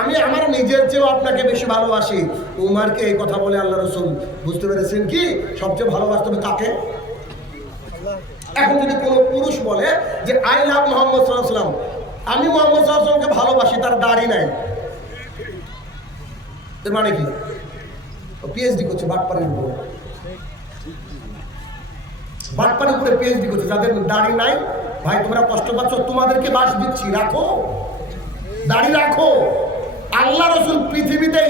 আমি আমার নিজের চেয়েও আপনাকে বেশি ভালোবাসি। উমারকে এই কথা বলে আল্লাহ রাসূল বুঝতে পেরেছেন কি সবচেয়ে ভালোবাসতে হবে কাকে? এখন যদি কোনো পুরুষ বলে যে আই লাভ মোহাম্মদ সাল্লাল্লাহু আলাইহি ওয়াসাল্লাম, আমি মোহাম্মদ সাল্লাল্লাহু আলাইহি ওয়াসাল্লামকে ভালোবাসি, তার দাড়ি নাই, এর মানে কি? পিএইচডি করছে বাটপাড়ির উপরে, বাটপাড়ির উপরে পিএইচডি করছে। যাদের দাড়ি নাই ভাই তোমরা কষ্ট পাচ্ছ, তোমাদেরকে বাস দিচ্ছি, রাখো দাড়ি রাখো। আল্লাহ রাসূল পৃথিবীতে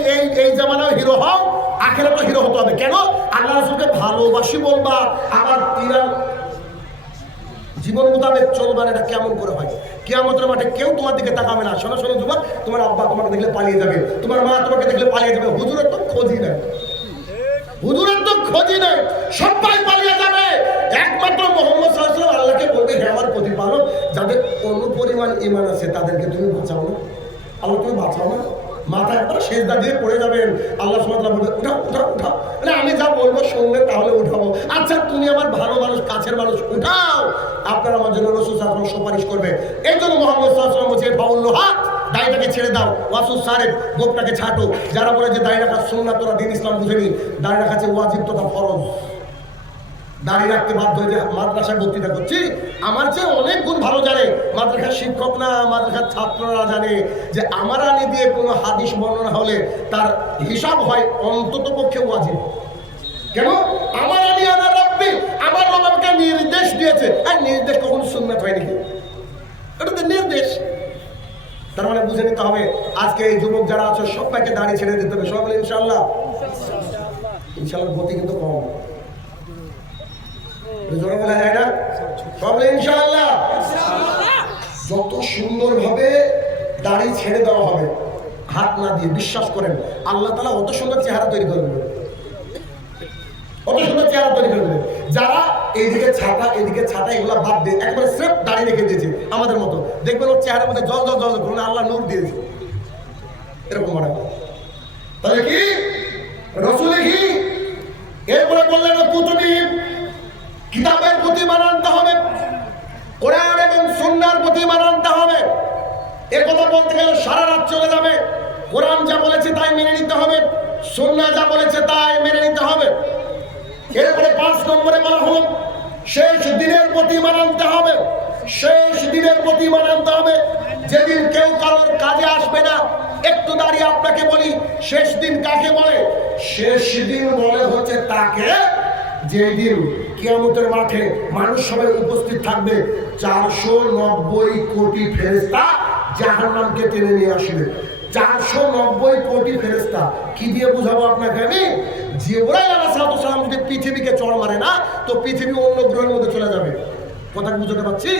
এই জামানায় হিরো হও, আখিরাতে হিরো হতে হবে। কেন? আল্লাহ রাসূলকে ভালোবাসি বলবা, আবার তিরা জীবন মোতাবেক চলবা, এটা কেমন করে হয়? কিয়ামতের মাঠে কেউ তোমার দিকে তাকাবে না। শোনো শোনো যুবক, তোমার আব্বা তোমাকে দেখলে পালিয়ে যাবে, তোমার মা তোমাকে দেখলে পালিয়ে যাবে, হুজুরের তো খোঁজই নাই, হুজুরের তো খোঁজই নাই, সবাই পালিয়ে যাবে। একমাত্র মুহাম্মদ সাল্লাল্লাহু আলাইহি ওয়াসাল্লাম আল্লাহকে বলবে, হে আমার প্রতিপালক, যাদের অনুপরিমাণ ঈমান আছে তাদেরকে তুমি বাঁচাও না, আল্লাহ তুমি বাঁচাও না। মাথা একবার সেজদা দিয়ে পড়ে যাবেন, আল্লাহ সুবহানাহু ওয়া তাআলা বলবে উঠাও উঠাও উঠাও। মানে আমি যা বলবো শুনবেন তাহলে উঠাবো। আচ্ছা তুমি আমার ভালো মানুষ, কাছের মানুষ, উঠাও, আপনার আমার জন্য রাসূল সাল্লাল্লাহু আলাইহি ওয়াসাল্লাম সুপারিশ করবে। এই জন্য মুহাম্মদ সাল্লাল্লাহু আলাইহি ওয়াসাল্লাম বলছে ফাউল্লুহা, দাড়িটাকে ছেড়ে দাও, ওয়াসুস সারেফ, গোপটাকে ছাটো। যারা বলে যে দাড়ি রাখা সুন্নাত, তোরা দিন ইসলাম বুঝেনি, দাড়ি রাখা যে ওয়াজিব তথা ফরজ। দাড়ি রাখতে বাধ্য হয়ে যে মাদ্রাসায় বক্তৃতা করছি, আমার চেয়ে অনেক গুণ ভালো জানে মাদ্রাসার শিক্ষক না, মাদ্রাসার ছাত্ররা জানে যে আমার আনি দিয়ে কোনো হাদিস বর্ণনা হলে তার হিসাব হয় অন্তত পক্ষে ওয়াজিব। কেন? আমার আনি আনার রব্বি, আমার রব আমাকে নির্দেশ দিয়েছে। আর নির্দেশ কখন সুন্নাত হয় নাকি? এটা তো নির্দেশ। তার মানে বুঝে নিতে হবে আজকে এই যুবক যারা আছে সবাইকে দাড়ি ছেড়ে দিতে হবে। সবাই বলে ইনশাআল্লাহ। ইনশাআল্লাহ গতি কিন্তু কম, জোরে বলা যায় না? সবাই ইনশাআল্লাহ। যত সুন্দরভাবে দাড়ি ছেড়ে দেওয়া হবে হাত না দিয়ে, বিশ্বাস করেন আল্লাহ তাআলা অত সুন্দর চেহারা তৈরি করে দেবে, অত সুন্দর চেহারা তৈরি করে দেবে। যারা এইদিকে ছাতা এদিকে ছাতা এগুলো বাদ দিয়ে একবারে স্রেফ দাড়ি রেখে দিয়েছে আমাদের মতো, দেখবেন ওর চেহারার মধ্যে জল জল জল করে আল্লাহ নূর দিয়েছে, এরকম মনে হয়। তাহলে কি রাসূল কি এরপরে বললেন কুতুবি, কিতাবের প্রতি মান আনতে হবে, কোরআন এবং সুন্নাহর প্রতি মান আনতে হবে। এর কথা বলতে গেলে সারা রাত চলে যাবে। কোরআন যা বলেছে তাই মেনে নিতে হবে, সুন্নাহ যা বলেছে তাই মেনে নিতে হবে। এরপরে 5 নম্বরে বলা হলো শেষ দিনের প্রতি মান আনতে হবে। শেষ দিনের প্রতি মান আনতে হবে, যেদিন কেউ কারোর কাজে আসবে না। একটু দাঁড়িয়ে আপনাকে বলি, শেষ দিন কাকে বলে? শেষ দিন বলে হচ্ছে তাকে যেদিন কিয়ামতের মাঠে মানুষ সবাই উপস্থিত থাকবে, 490 কোটি ফেরেশতা জাহান্নামকে টেনে নিয়ে আসবে। 490 কোটি ফেরেশতা। কি দিয়ে বুঝাবো আপনাকে আমি? জিবরাইল আলাইহিস সালাম যদি পৃথিবীকে চড় মারে না, তো পৃথিবী অন্য গ্রহের মধ্যে চলে যাবে। কথা বুঝতে পারছি?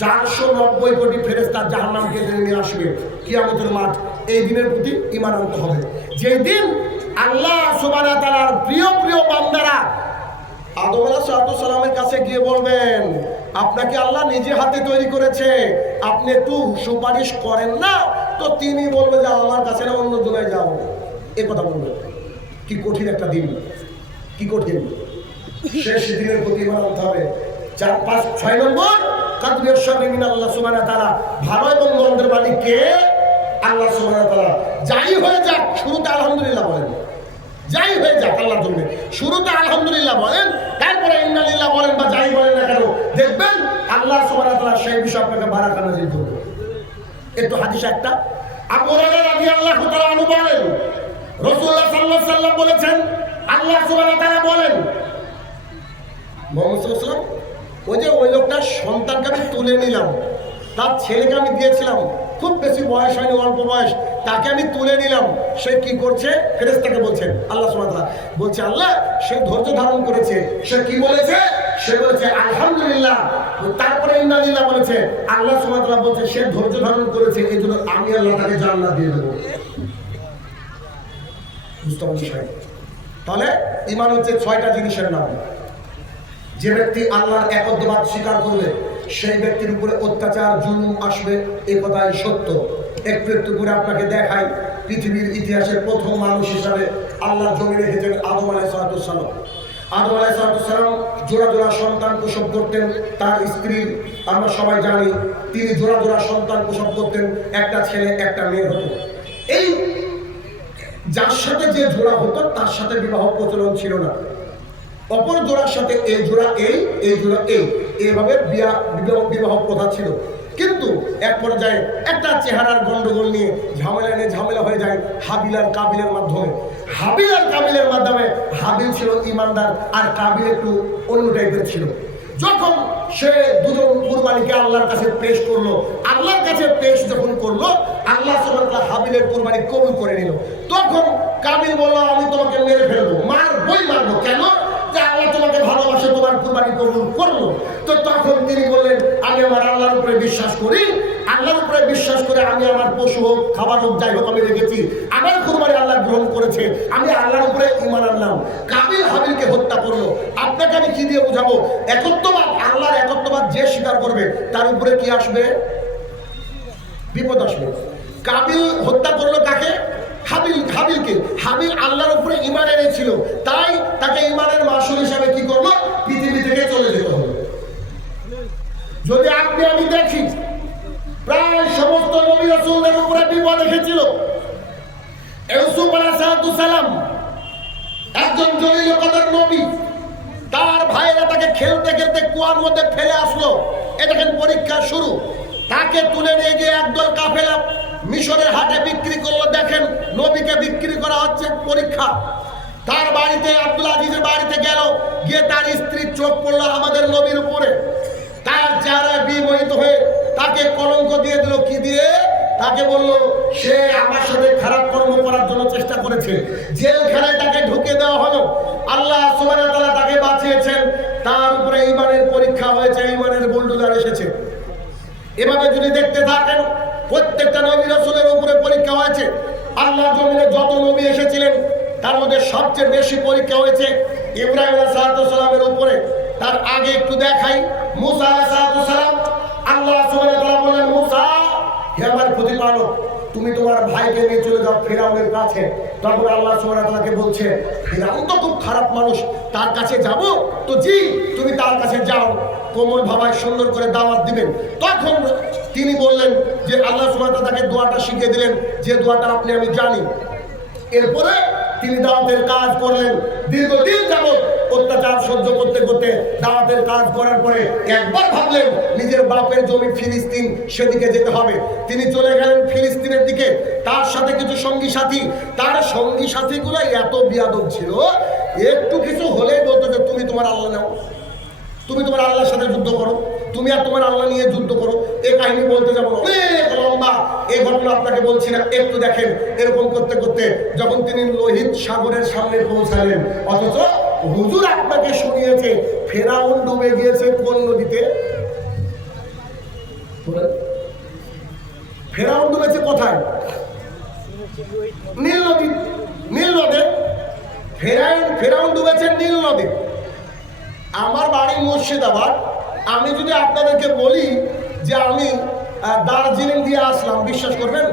490 কোটি ফেরেশতা জাহান্নামকে টেনে নিয়ে আসবে কিয়ামতের মাঠ। এই দিনের প্রতি ঈমান আনতে হবে। যেই দিন আল্লাহ সুবহানাহু ওয়া তাআলার প্রিয় প্রিয় বান্দারা আদম আলাইহিস সালামের কাছে গিয়ে বলবেন, আপনাকে আল্লাহ নিজে হাতে তৈরি করেছে, আপনি একটু সুপারিশ করেন না? তো তিনি বলবে যে আমার কাছে না, অন্য জনায় যাও। এই কথা বলবে। কি কঠিন একটা দিন, কি কঠিন। শেষ দিনের প্রতি ঈমান আনতে হবে। 4, 5, 6 নম্বর কাদরিয়ার শাররি মিনাল্লাহ সুবহানাহু ওয়া তাআলা, ভালো এবং মন্দের মালিক কে? আল্লাহ সুবহানাহু ওয়া তাআলা। যাই হয়ে যাক শুরুতে আলহামদুলিল্লাহ বলেন, যাই হয়ে যাক আল্লাহর জন্য শুরুতে আলহামদুলিল্লাহ বলেন, তারপরে ইন্না লিল্লাহ বলেন বা যাই বলেন না কেন, দেখবেন আল্লাহ সুবহানাহু ওয়া তাআলা সেই বিষয়ে আপনাকে বারাকা নাযিল করবে। একটু হাদিস একটা, আবু হুরায়রা রাদিয়াল্লাহু তাআলা আনহু বলেন, রাসূলুল্লাহ সাল্লাল্লাহু আলাইহি ওয়াসাল্লাম বলেছেন, আল্লাহ সুবহানাহু ওয়া তাআলা বলেন, মুহাম্মদ সাল্লাল্লাহু আলাইহি ওয়াসাল্লাম, ওই লোকটার সন্তানকে আমি তুলে নিলাম, তার ছেলেকে আমি দিয়েছিলাম, খুব বেশি বয়স হয়নি, অল্প বয়স, তাকে আমি তুলে নিলাম। সে কি করছে? ফেরেশতাকে বলছেন আল্লাহ সুবহানাহু ওয়া তাআলা বলছে, আল্লাহ সে ধৈর্য ধারণ করেছে। সে কি বলেছে? সে বলেছে আলহামদুলিল্লাহ। তারপরে ইন্না লিল্লাহ বলেছে। আল্লাহ সুবহানাহু ওয়া তাআলা বলছে সে ধৈর্য ধারণ করেছে, এই জন্য আমি আল্লাহ তাকে জান্নাত দিয়ে দেবো। বুঝতে পারছি? তাহলে ঈমান হচ্ছে 6টা জিনিসের নাম। যে ব্যক্তি আল্লাহর একত্ববাদ স্বীকার করবে সেই ব্যক্তির উপরে অত্যাচার জুলুম আসবে, এই কথাই সত্য। একটু একটু করে আপনাকে দেখাই, পৃথিবীর ইতিহাসের প্রথম মানুষ হিসাবে আল্লাহ জমি রেখেছেন আদম আলাইহিস সালাম। আদম আলাইহিস সালাম জোড়া জোড়া সন্তান প্রসব করতেন। তার স্ত্রী আমরা সবাই জানি, তিনি জোড়া জোড়া সন্তান প্রসব করতেন, একটা ছেলে একটা মেয়ে হতো। এই যার সাথে যে জোড়া হতো তার সাথে বিবাহ প্রচলন ছিল না, অপর জোড়ার সাথে এই জোড়া এই জোড়া এইভাবে বিবাহ প্রথা ছিল। কিন্তু এক পর্যায়ে একটা চেহারার গন্ডগোল নিয়ে ঝামেলা হয়ে যায় হাবিল আর কাবিলের মাধ্যমে। হাবিল ছিল ইমানদার আর কাবিল একটু অন্য টাইপের ছিল। যখন সে দুজন কুরবানিকে আল্লাহর কাছে পেশ করলো, আল্লাহর কাছে পেশ যখন করলো, আল্লাহ সুবহানাহু ওয়া তাআলা হাবিলের কুরবানি কবুল করে নিল। তখন কাবিল বলল, আমি তোমাকে মেরে ফেলবো, মারবো। কেন? যে আল্লাহ তোমাকে ভালোবাসে, তোমার কুরবানি কবুল করলো। তো তখন তিনি বললেন, আমি আমার আল্লাহর উপরে বিশ্বাস করি, আল্লাহর উপরে বিশ্বাস করে আমি আমার পশু হোক, খাবার হোক, যাই হোক আমি রেখেছি, আমার কুরবানি আল্লাহ গ্রহণ করেছে, আমি আল্লাহর উপরে ঈমান আনলাম। কাবিল হাবিলকে হত্যা করলো। আপনাকে আমি কি দিয়ে বোঝাবো? একত্ববাদ, আল্লাহর একত্ববাদ যে স্বীকার করবে তার উপরে কি আসবে? বিপদ আসবে। কাবিল হত্যা করলো কাকে? হাবিলকে। হাবিল আল্লাহর উপরে ঈমান এনেছিল, তাই তাকে ঈমানের মাসুল হিসাবে কি করলো? পৃথিবী থেকে চলে যেতে হলো। যদি আপনি আমি দেখি, প্রায় সমস্ত নবী রাসূলদের উপরে বিপদ এসেছিল। ইউসুফ আলাইহিস সালাম একজন জলিল কদর নবী, তার ভাইরা তাকে খেলতে খেলতে কুয়ার মধ্যে ফেলে আসলো। এটা দেখেন পরীক্ষা শুরু। তাকে তুলে নিয়ে গিয়ে একদল কাফেলা মিশরের হাটে বিক্রি করলো। দেখেন নবীকে বিক্রি করা হচ্ছে, পরীক্ষা। তার বাড়িতে, আব্দুল আজিজের বাড়িতে গেল, গিয়ে তার স্ত্রীর চোখ পড়লো আমাদের নবীর উপরে। তার চেহারায় বিমোহিত হয়ে তাকে কলঙ্ক দিয়ে দিল। কি দিয়ে? তাকে বলল সে আমার সাথে খারাপ কর্ম করার জন্য চেষ্টা করেছে। জেলখানায় তাকে ঢুকে দেওয়া হলো। আল্লাহ সুবহানাহু ওয়া তাআলা তাকে বাঁচিয়েছেন। তার উপরে ঈমানের পরীক্ষা হয়েছে, ঈমানের বুলডোজার এসেছে। এভাবে যদি দেখতে থাকেন, প্রত্যেকটা নবী রাসূলের উপরে পরীক্ষা হয়েছে। আল্লাহর জমিনে যত নবী এসেছিলেন তার মধ্যে সবচেয়ে বেশি পরীক্ষা হয়েছে ইব্রাহিম আলাইহিস সালামের উপরে। তার আগে একটু দেখাই, মুসা আলাইহিস সালাম। আল্লাহ সুবহানাহু ওয়া তাআলা বলেন, মুসা, হে আমার প্রতিপালক, তুমি তোমার ভাইকে নিয়ে চলে যাও ফিরআউনের কাছে। তখন আল্লাহ সুবহানাহু ওয়া তাআলাকে বলছে, ফিরআউন তো খুব খারাপ মানুষ, তার কাছে যাব? তো জি, তুমি তার কাছে যাও, কোমল ভাবায় সুন্দর করে দাওয়াত দিবেন। তখন তিনি বললেন যে আল্লাহ সুবহানাহু ওয়া তাআলা তাকে দোয়াটা শিখিয়ে দিলেন, যে দোয়াটা আপনি আমি জানি। এরপরে তিনি দাওয়াতের কাজ করলেন। দীর্ঘদিন যাবত অত্যাচার সহ্য করতে করতে দাওয়াতের কাজ করার পরে একবার ভাবলেন নিজের বাপের জমি ফিলিস্তিন, সেদিকে যেতে হবে। তিনি চলে গেলেন ফিলিস্তিনের দিকে। তার সাথে কিছু সঙ্গী সাথী, তার সঙ্গী সাথীগুলো এত বিয়াদব ছিল, একটু কিছু হলেই বলতো যে তুমি তোমার আল্লাহ নাও, তুমি তোমার আল্লাহর সাথে যুদ্ধ করো, তুমি আর তোমার আল্লাহ নিয়ে যুদ্ধ করো। এই কাহিনী বলতে যাবো অনেক লম্বা, এই ঘটনা আপনাকে বলছি না, একটু দেখেন। এরকম করতে করতে যখন তিনি লোহিত সাগরের সামনে পৌঁছালেন, অথচ হুজুর আপনাকে শুনিয়েছে ফেরাউন ডুবে গিয়েছে কোন নদীতে? ফেরাউন ডুবেছে কোথায়? নীল নদী। নীল নদে ফেরাউন ডুবেছে নীল নদী। আমার বাড়ি মুর্শিদাবাদ। আমি যদি আপনাদেরকে বলি যে আমি দার্জিলিং দিয়ে আসলাম, বিশ্বাস করবেন?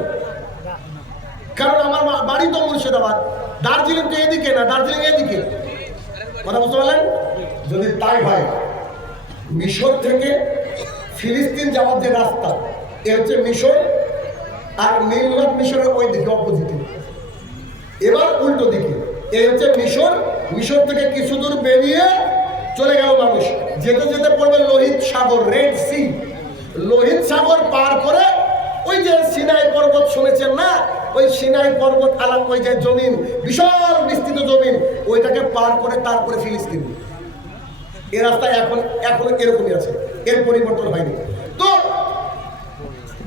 কারণ আমার বাড়ি তো মুর্শিদাবাদ, দার্জিলিং তো এদিকে না, দার্জিলিং এদিকে। কথা বুঝতে পারলেন? যদি তাই হয়, মিশর থেকে ফিলিস্তিন যাওয়ার যে রাস্তা, এ হচ্ছে মিশর, আর নীলনদ মিশরের ওই দিকে, অপোজিটে। এবার উল্টো দিকে, এ হচ্ছে মিশর। মিশর থেকে কিছু দূর বেরিয়ে চলে গেল মানুষ, যেতে যেতে পড়বে লোহিত সাগর, রেড সি। লোহিত সাগর পার করে ওই যে সিনাই পর্বত শুনেছেন না, ওই সিনাই পর্বত আলাম, ওই যে জমিন, বিশাল বিস্তৃত জমিন, ওইটাকে পার করে তারপরে ফিলিস্তিন। এ রাস্তা এখন এরকমই আছে, এর পরিবর্তন হয়নি। তো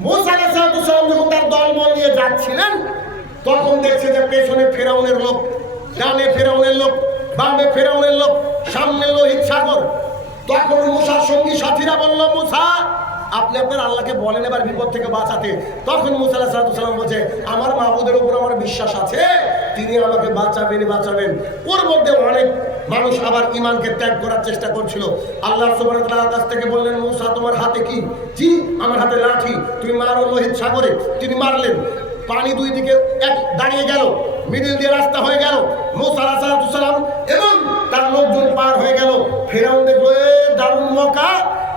মুসা আলাইহিস সালাম যখন তার দলবল নিয়ে যাচ্ছিলেন, তখন দেখছে যে পেছনে ফেরাউনের লোক, ডানে ফেরাউনের লোক, বামে ফেরাউনের লোক, সামনে লোহিত সাগর। তখন মুসার সঙ্গী সাথীরা বলল, মুসা, আপনি আপনার আল্লাহকে বলেন এবার বিপদ থেকে বাঁচাতে। তখন মুসা আলাইহিস সালাম বলছে, আমার মাবুদের উপর আমার বিশ্বাস আছে, তিনি আমাকে বাঁচাবেন। ওর মধ্যে অনেক মানুষ আবার ঈমানকে ত্যাগ করার চেষ্টা করছিল। আল্লাহ সুবহানাহু ওয়া তাআলার কাছ থেকে বললেন, মুসা, তোমার হাতে কি? জি, আমার হাতে লাঠি, তুমি মারো লোহিত সাগরে। তিনি মারলেন, পানি দুই দিকে দাঁড়িয়ে গেল, মিডিল দিয়ে রাস্তা হয়ে গেল। মুসা আলাইহিস সালাম এবং তার লোকজন পার হয়ে গেল। ফেরাউন দেখলো দারুণ মৌকা,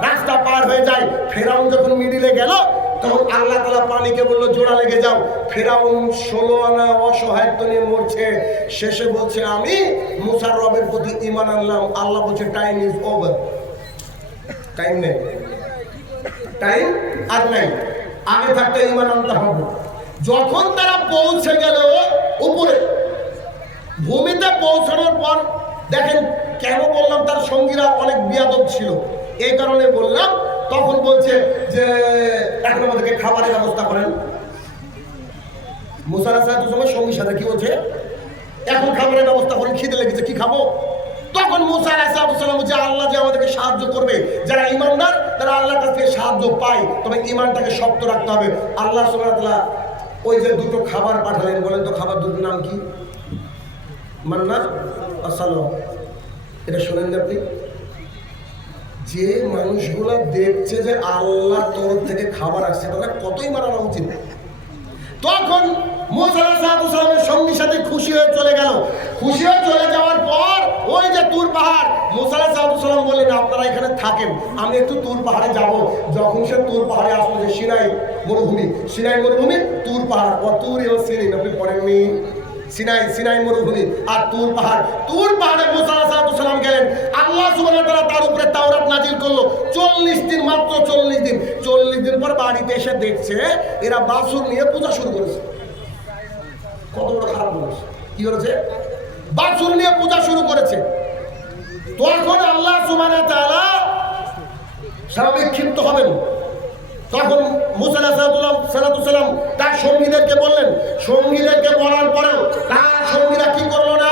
রাস্তা পার হয়ে যায়। ফেরাউন যখন মিডিলে গেল, তখন আল্লাহ তাআলা পানিকে বলল জোড়া লেগে যাও। ফেরাউন 16 আনা অসহায়ত্ব নিয়ে মরছে, শেষে বলছে আমি মুসার রবের প্রতি ঈমান আনলাম। আল্লাহ বলছে টাইম ইজ ওভার, টাইম নেই, টাইম আর নাই, আগে থাকতে ঈমান আনতে হবে। যখন তারা পৌঁছে গেল উপরে, ভূমিতে পৌঁছানোর পর দেখেন, কেন বললাম তার সঙ্গীরা অনেক বিয়াদব ছিল, এই কারণে বললাম। তখন বলছে যে এখন আমাদেরকে খাবারের ব্যবস্থা করেন। মুসা আলাইহিস সালামের সঙ্গীর সাথে কি বলছে, এখন খাবারের ব্যবস্থা করেন, খিদে লেগেছে, কি খাবো? তখন মুসা আলাইহিস সালাম বলছে আল্লাহ যে আমাদেরকে সাহায্য করবে, যারা ঈমানদার তারা আল্লাহর কাছ থেকে সাহায্য পায়, তবে ঈমানটাকে শক্ত রাখতে হবে। আল্লাহ সুবহানাহু ওয়া তাআলা ওই যে দুটো খাবার পাঠালেন, বলেন তো খাবার দুটোর নাম কি? মান্না আর সালওয়া। এটা শোনেন আপনি, যে মানুষগুলো দেখছে যে আল্লাহর তরফ থেকে খাবার আসছে তারা কতই মানানো উচিত। তখন মুসা আলাইহিস সালামের সঙ্গীর সাথে খুশি হয়ে চলে গেল। খুশি হয়ে চলে যাওয়ার পর ওই যে তুর পাহাড়, মুসা আলাইহিস সালাম বললেন আপনারা এখানে থাকেন, আমি একটু তুর পাহাড়ে যাব। যখন সে তুর পাহাড়ে আসলো, যে সিনাই মরুভূমি, সিনাই মরুভূমি, তুর পাহাড়, তুর এবং সিরিন আপনি পড়েননি? সিনাই মরুভূমি আর তুর পাহাড়। তুর পাহাড়ে মুসা আলাইহিস সালাম গেলেন। আল্লাহ সুবহানাহু ওয়া তাআলা তার উপরে তাওরাত নাজিল করলো 40 দিন, মাত্র 40 দিন। 40 দিন পর বাড়িতে এসে দেখছে এরা বাছুর নিয়ে পূজা শুরু করেছে। কত বড় খারাপ মানুষ! কি করেছে? বাছুর নিয়ে পূজা শুরু করেছে। তখন আল্লাহ সুবহানাহু ওয়া তাআলা স্বাভাবিক ক্ষিপ্ত হবেন। তখন মুসা আলাইহিস সালাম তার সঙ্গীদেরকে বললেন। সঙ্গীদেরকে বলার পরেও তার সঙ্গীরা কি করলো না,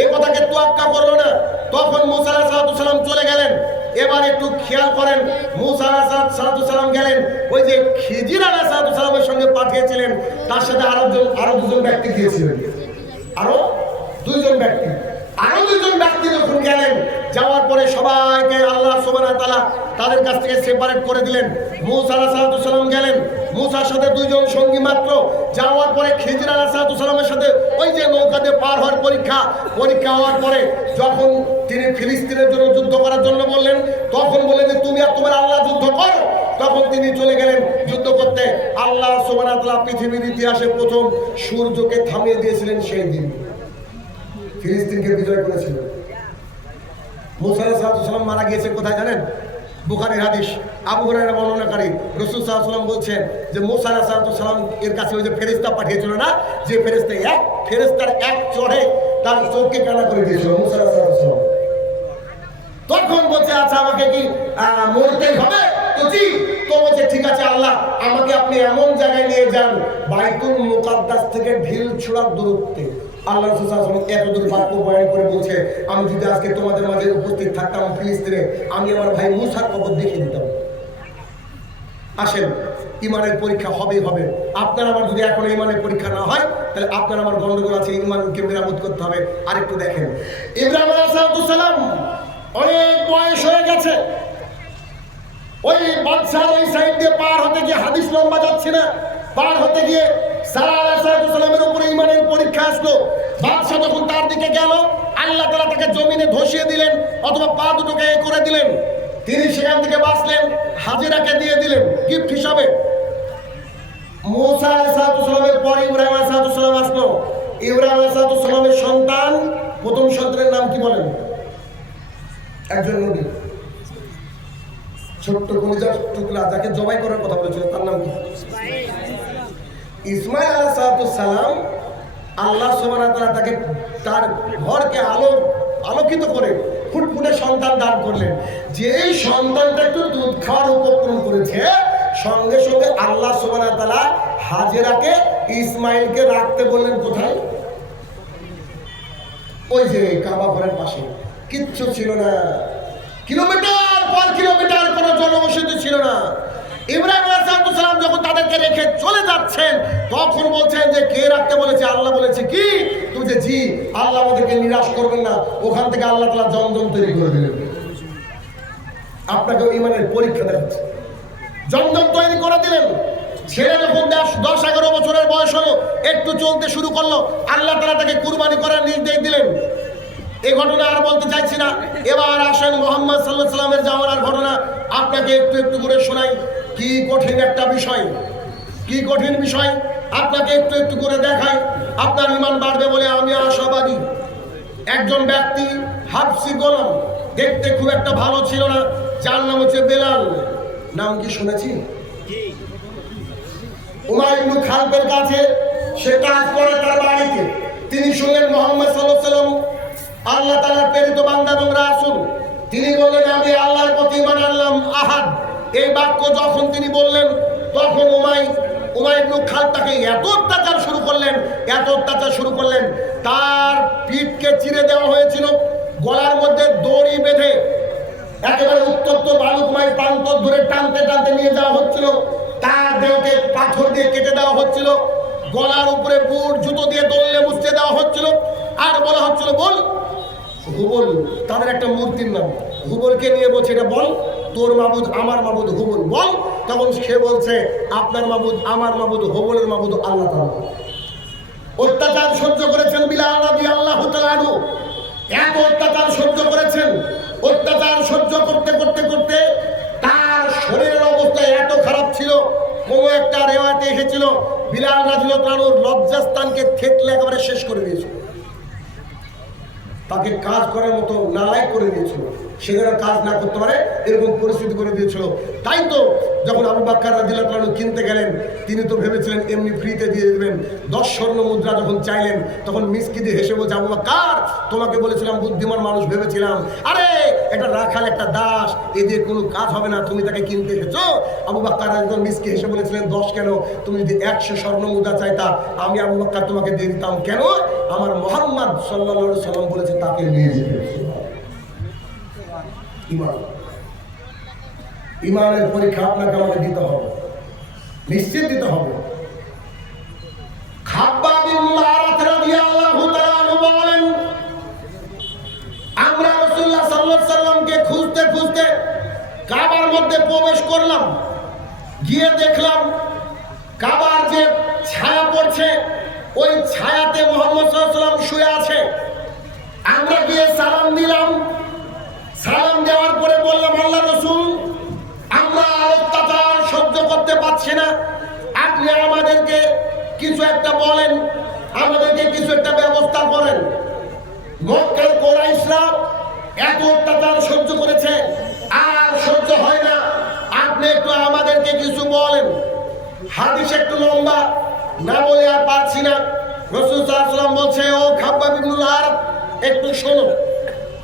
এই কথাকে তোয়াক্কা করলো না। তখন মুসা আলাইহিস সালাম চলে গেলেন। এবার একটু খেয়াল করেন, মুসা আলাইহিস সালাম গেলেন, ওই যে খিজির আলাইহিস সালামের সঙ্গে পাঠিয়েছিলেন, তার সাথে আরো দুজন ব্যক্তি গিয়েছিলেন, আরো দুজন ব্যক্তি যখন গেলেন, যাওয়ার পরে সবাইকে আল্লাহ সুবহানাহু ওয়া তাআলা তাদের কাছ থেকে সেপারেট করে দিলেন। মুসা আলাইহিস সালাম গেলেন, মুসার সাথে দুইজন সঙ্গী মাত্র। যাওয়ার পরে খিজির আলাইহিস সালামের সাথে ওই যে নৌকাতে পার হওয়ার পরীক্ষা হওয়ার পরে যখন তিনি ফিলিস্তিনের জন্য যুদ্ধ করার জন্য বললেন, তখন বললেন যে তুমি আর তোমার আল্লাহ যুদ্ধ করো। তখন তিনি চলে গেলেন যুদ্ধ করতে। আল্লাহ সুবহানাহু ওয়া তাআলা পৃথিবীর ইতিহাসে প্রথম সূর্যকে থামিয়ে দিয়েছিলেন সেই দিন, ফিলিস্তিনকে বিজয় করেছিল। মুসা আলাইহিস সালাম মারা গিয়েছে কোথায় জানেন? বুখারীর হাদিস, আবু হুরায়রা বর্ণনাকারী, রাসূল সাল্লাল্লাহু আলাইহি ওয়াসাল্লাম বলছেন যে মুসা আলাইহিস সালাম এর কাছে ওই যে ফেরেশতা পাঠিয়েছিল না, যে ফেরেশতার এক চড়ে তার চোখকে কানা করে দিয়েছিল মুসা আলাইহিস সালাম। তখন বলছে আচ্ছা আমাকে কি মরতেই হবে? তো জি। তো বলছে ঠিক আছে আল্লাহ আমাকে আপনি এমন জায়গায় নিয়ে যান বাইতুল মুকাদ্দাস থেকে ঢিল ছোড়ার দূরত্বে। আল্লাহ রাসূল সাল্লাল্লাহু আলাইহি ওয়াসাল্লাম এতদূর বাক্য বয়ান করে বলছে আমি যদি আজকে তোমাদের মাঝে উপস্থিত থাকতাম ফিলিস্তিনে, আমি আমার ভাই মুসার কবর দেখিয়ে দিতাম। আসেন, ইমানের পরীক্ষা হবেই হবে। আপনার আমার যদি এখন ইমানের পরীক্ষা না হয়, তাহলে আপনার আমার গন্ডগোল আছে, ইমানকে মেরামত করতে হবে। আরেকটু দেখেন, ইব্রাহিম আলাইহিস সালাম অনেক বয়স হয়ে গেছে। ওই বাদশাহ ওই সাইড দিয়ে পার হতে গিয়ে, হাদিস লম্বা যাচ্ছে না, পার হতে গিয়ে সারা আলাইহিস সালামের উপরে ইমানের পরীক্ষা আসলো। বাদশাহ যখন তার দিকে গেল, আল্লাহ তাআলা তাকে জমিনে ধসিয়ে দিলেন অথবা পা দুটোকে এ করে দিলেন। তিনি সেখান থেকে বাঁচলেন, হাজেরাকে দিয়ে দিলেন গিফট হিসাবে। মুসা আলাইহিস সালামের পর ইব্রাহিম আলাইহিস সালাম আসলো। ইব্রাহিম আলাইহিস সালামের সন্তান, প্রথম সন্তানের নাম কি বলেন? একজন নবী, ছোট্ট কলিজার টুকরা যাকে জবাই করার কথা বলেছিল, তার নাম কি? ইসমাইল আলাইহিস সালাম। আল্লাহ সুবহানাহু ওয়া তাআলা তাকে তার ঘরকে আলোকিত করে ফুটফুটে সন্তান দান করলেন। যেই সন্তানটা একটু দুধ খাওয়ার উপক্রম করেছে, সঙ্গে সঙ্গে আল্লাহ সুবহানাহু ওয়া তাআলা হাজেরাকে ইসমাইলকে রাখতে বললেন কোথায়? ওই যে কাবা ঘরের পাশে। কিচ্ছু ছিল না, কিলোমিটার পর কিলোমিটার কোনো জনবসতি ছিল না। ইব্রাহিম আলাইহিস সালাম যখন তাদেরকে রেখে চলে যাচ্ছেন, তখন বলছেন যে কে রাখতে বলেছে? আল্লাহ বলেছে কি? তুমি যে জি, আল্লাহ আমাদেরকে নিরাশ করবেন না। ওখান থেকে আল্লাহ তাআলা জমজম তৈরি করে দিলেন। আপনাকে ইমানের পরীক্ষা দেখাচ্ছে, জমজম তৈরি করে দিলেন। ছেলে যখন 10-11 বছরের বয়স হলো, একটু চলতে শুরু করলো, আল্লাহ তাআলা তাকে কুরবানি করার নির্দেশ দিলেন। এই ঘটনা আর বলতে চাইছি না। এবার আসেন মুহাম্মদ সাল্লাল্লাহু আলাইহি ওয়াসাল্লামের জামানার ঘটনা, আপনাকে একটু একটু করে শোনাই। কি কঠিন একটা বিষয়, কি কঠিন বিষয়। আপনাকে একটু একটু করে দেখাই, আপনার ঈমান বাড়বে বলে আমি আশাবাদী। একজন ব্যক্তি হাবশি গোলাম, দেখতে খুব একটা ভালো ছিল না, যার নাম হচ্ছে বেলাল। নাম কি শুনেছি? উমাইর ইবনে খালদের কাছে সে কাজ করে তার বাড়িতে। তিনি শুনলেন মুহাম্মদ সাল্লাল্লাহু আলাইহি ওয়াসাল্লাম আল্লাহ তাআলার প্রেরিত বান্দা এবং রাসূল। তিনি বললেন আমি আল্লাহর প্রতি ঈমান আনলাম আহাদ। এই বাক্য যখন তিনি বললেন তখন উমাইর ইবনে খালদ তাকে এত অত্যাচার শুরু করলেন, তার পিঠকে চিরে দেওয়া হয়েছিল, গলার মধ্যে দড়ি বেঁধে একেবারে উত্তপ্ত বালুকময় প্রান্ত ধরে টানতে টানতে নিয়ে যাওয়া হচ্ছিল, তার দেহকে পাথর দিয়ে কেটে দেওয়া হচ্ছিল, গলার উপরে বুট জুতো দিয়ে দললে মুছতে দেওয়া হচ্ছিল, আর বলা হচ্ছিল বল হুবল, তাদের একটা মূর্তির নাম, হুবলকে নিয়ে বলছে এটা বল, তোর মাবুদ আমার মাবুদ হুবল বল। তখন সে বলছে আপনার মাবুদ আমার মাবুদ হুবলের মাবুদ আল্লাহ তাআলা। অত্যাচার সহ্য করেছেন বিলাল রাদিয়াল্লাহু তাআলা আনহু, এত অত্যাচার সহ্য করেছেন। অত্যাচার সহ্য করতে করতে করতে তার শরীরের অবস্থা এত খারাপ ছিল, কোন একটা রেওয়াতে এসেছিল বিলাল রাদিয়াল্লাহু আনহুর লজ্জাস্থানকে থেতলে একেবারে শেষ করে দিয়েছিল, তাকে কাজ করার মতো নালায়ক করে দিয়েছিল, সে যেন কাজ না করতে পারে এরকম পরিস্থিতি করে দিয়েছিল। তাই তো যখন আবু বকর রাদিয়াল্লাহু আনহু কিনতে গেলেন, তিনি তো ভেবেছিলেন এমনি ফ্রিতে দিয়ে দেবেন। 10 স্বর্ণ মুদ্রা যখন চাইলেন তখন মিসকি দিয়ে হেসে বলছে আবু বকর তোমাকে বলেছিলাম বুদ্ধিমান মানুষ ভেবেছিলাম, আরে এটা রাখাল একটা দাস, এ দিয়ে কোনো কাজ হবে না, তুমি তাকে কিনতে এসেছো। আবু বকর রাদিয়াল্লাহু মিসকি হেসে বলেছিলেন 10 কেন, তুমি যদি 100 স্বর্ণ মুদ্রা চাইতা আমি আবু বকর তোমাকে দিয়ে দিতাম। কেন? আমার মুহাম্মদ সাল্লাল্লাহু আলাইহি সাল্লাম বলেছে তাকে নিয়ে যেতে। ঈমানের পরীক্ষা আপনাকে আমাকে দিতে হবে, নিশ্চিত দিতে হবে। খাব্বাব ইবনে আরাত রাদিয়াল্লাহু তাআলা আনহু বলেন আমরা রাসূলুল্লাহ সাল্লাল্লাহু আলাইহি সাল্লামকে খুঁজতে খুঁজতে কাবার মধ্যে প্রবেশ করলাম, গিয়ে দেখলাম কাবার যে ছায়া পড়ছে ওই ছায়াতে মুহাম্মদ সাল্লাল্লাহু আলাইহি সাল্লাম শুয়ে আছে। আমরা গিয়ে সালাম দিলাম, সালাম দেওয়ার পরে বললাম আল্লাহ রাসূল আমরা অত্যাচার সহ্য করতে পারছি না, আপনি আমাদেরকে কিছু একটা বলেন, আমাদেরকে কিছু একটা ব্যবস্থা করেন। মক্কার কুরাইশরা এত অত্যাচার সহ্য করেছে, আর সহ্য হয় না, আপনি একটু আমাদেরকে কিছু বলেন। হাদিস একটু লম্বা, না বলে আর পারছি না। রাসূল সাল্লাল্লাহু আলাইহি ওয়াসাল্লাম বলছে ও খাব্বাব ইবনে আরাত একটু শোনো,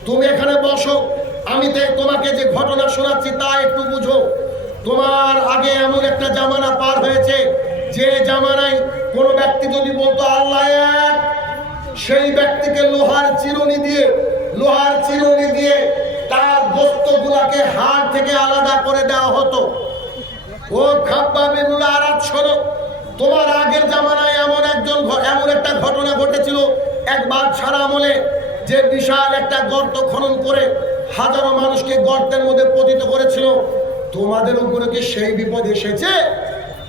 তুমি এখানে বসো, আমি তোমাকে যে ঘটনা শোনাচ্ছি তা একটু বুঝো। তোমার আগে এমন একটা জামানা পার হয়েছে যে জামানায় কোন ব্যক্তি যদি বলতো আল্লাহ এক, সেই ব্যক্তিকে লোহার চিরুনি দিয়ে তার গোশতগুলোকে হাড় থেকে আলাদা করে দেওয়া হতো। ও খাব্বাব ইবনে আরাত শোনো, তোমার আগের জামানায় এমন একটা ঘটনা ঘটেছিল এক বাদশার আমলে, যে বিশাল একটা গর্ত খনন করে হাজারো মানুষকে গর্তের মধ্যে পতিত করেছিল। তোমাদের উপরে কি সেই বিপদ এসেছে?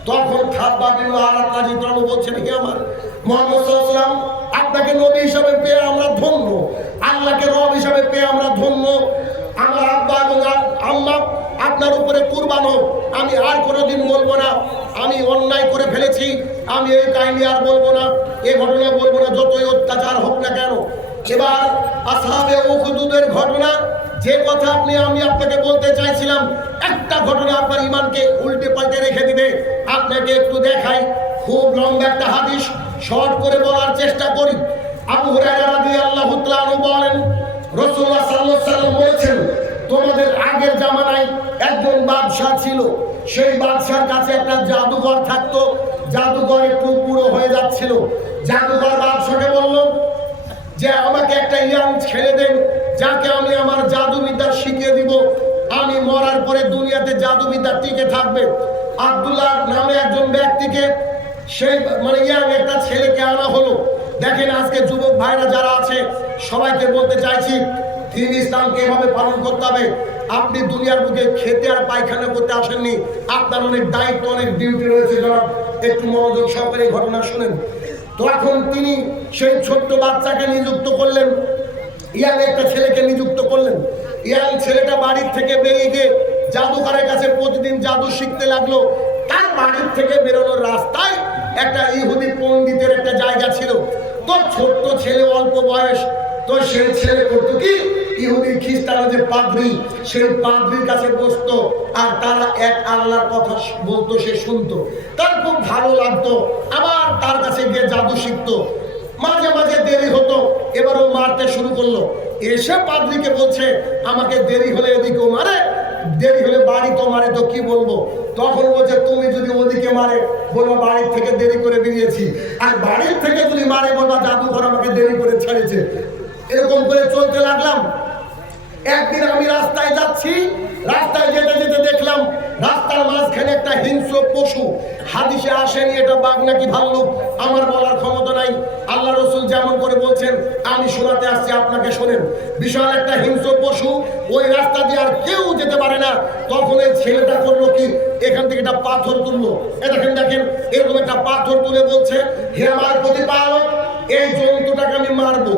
তখন খাব্বাব ইবনে আরাত রাদিয়াল্লাহু আনহু বলছেন হে আমার মুহাম্মদ সাল্লাল্লাহু আলাইহি ওয়াসাল্লাম আপনাকে নবী হিসাবে পেয়ে আমরা ধন্য, আল্লাহকে রব হিসাবে পেয়ে আমরা ধন্য। আমার আব্বা এবং আম্মা আপনার উপরে কুরবান হোক, আমি আর কোনোদিন বলবো না আমি অন্যায় করে ফেলেছি, আমি এই কাহিনী আর বলবো না, এই ঘটনা বলবো না, যতই অত্যাচার হোক না কেন। এবার আসহাবে উখদুদের ঘটনা, যে কথা আমি আপনাকে বলতে চাইছিলাম, একটা ঘটনা আপনার ঈমানকে উল্টে পাল্টে রেখে দিবে। আপনাকে একটু দেখাই, খুব লম্বা একটা হাদিস, শর্ট করে বলার চেষ্টা করি। আবু হুরায়রা রাদিয়াল্লাহু তাআলা আনহু বলেন রাসূলুল্লাহ সাল্লাল্লাহু আলাইহি ওয়াসাল্লাম বলেছেন তোমাদের আগের জামানায় একজন বাদশা ছিল, সেই বাদশার কাছে একটা জাদুঘর থাকতো, জাদুঘর একটু পুরো হয়ে যাচ্ছিল। জাদুঘর বাদশাকে বলল যে আমাকে একটা ইয়াং ছেলে দেন, যাকে আমি আমার জাদুবিদ্যা শিখিয়ে দিব, আমি মরার পরে দুনিয়াতে জাদুবিদ্যা টিকে থাকবে। আব্দুল্লাহ নামে একজন ব্যক্তিকে, সেই ইয়াং একটা ছেলেকে আনা হলো। দেখেন আজকে যুবক ভাইরা যারা আছে সবাইকে বলতে চাইছি দ্বীন ইসলামকে এভাবে পালন করতে হবে। আপনি দুনিয়ার বুকে খেতে আর পায়খানা করতে আসেননি, আপনার অনেক দায়িত্ব, অনেক ডিউটি রয়েছে। জনাব একটু মনোযোগ সহকারে ঘটনা শুনেন। তখন তিনি সেই ছোট্ট বাচ্চাকে নিযুক্ত করলেন, ইয়াং একটা ছেলেকে নিযুক্ত করলেন। ইয়াং ছেলেটা বাড়ির থেকে বেরিয়ে গিয়ে জাদুকরের কাছে প্রতিদিন জাদু শিখতে লাগলো। তার বাড়ির থেকে বেরোনোর রাস্তায় একটা ইহুদি পণ্ডিতের একটা জায়গা ছিল। তো ছোট্ট ছেলে, অল্প বয়স, তো সেই ছেলে করতো কি, ইহুদি খ্রিস্টান যে পাদ্রী, সেই পাদ্রীর কাছে বসতো আর তারা এক আল্লাহর কথা বলতো, সে শুনতো, তার খুব ভালো লাগতো। আবার তার কাছে গিয়ে জাদু শিখতো। মাঝে মাঝে দেরি হতো, এবারও মারতে শুরু করলো। এসে পাদ্রীকে বলছে, আমাকে দেরি হলে এদিকেও মারে, দেরি হলে বাড়ি তো মারে, তো কি বলবো? তখন বলছে, তুমি যদি ওদিকে মারে বলবো বাড়ির থেকে দেরি করে বেরিয়েছি, আর বাড়ির থেকে যদি মারে বলবা জাদুঘর আমাকে দেরি করে ছেড়েছে। এরকম করে চলতে লাগলাম। একদিন আমি রাস্তায় যাচ্ছি, রাস্তায় যেতে যেতে দেখলাম রাস্তার মাঝখানে একটা হিংস্র পশু। হাদিসে আসেনি এটা বাঘ নাকি ভাল্লুক, আমার বলার ক্ষমতা নাই। আল্লাহ রসুল যেমন করে বলছেন আমি শোনাতে আসছি, আপনাকে শোনেন। বিশাল একটা হিংস্র পশু, ওই রাস্তা দিয়ে আর কেউ যেতে পারে না। তখন এই ছেলেটা করলো কি, এখান থেকে একটা পাথর তুললো। দেখেন দেখেন, এরকম একটা পাথর তুলে বলছে, হে আমার প্রতিপালক, এই জন্তুটাকে আমি মারবো।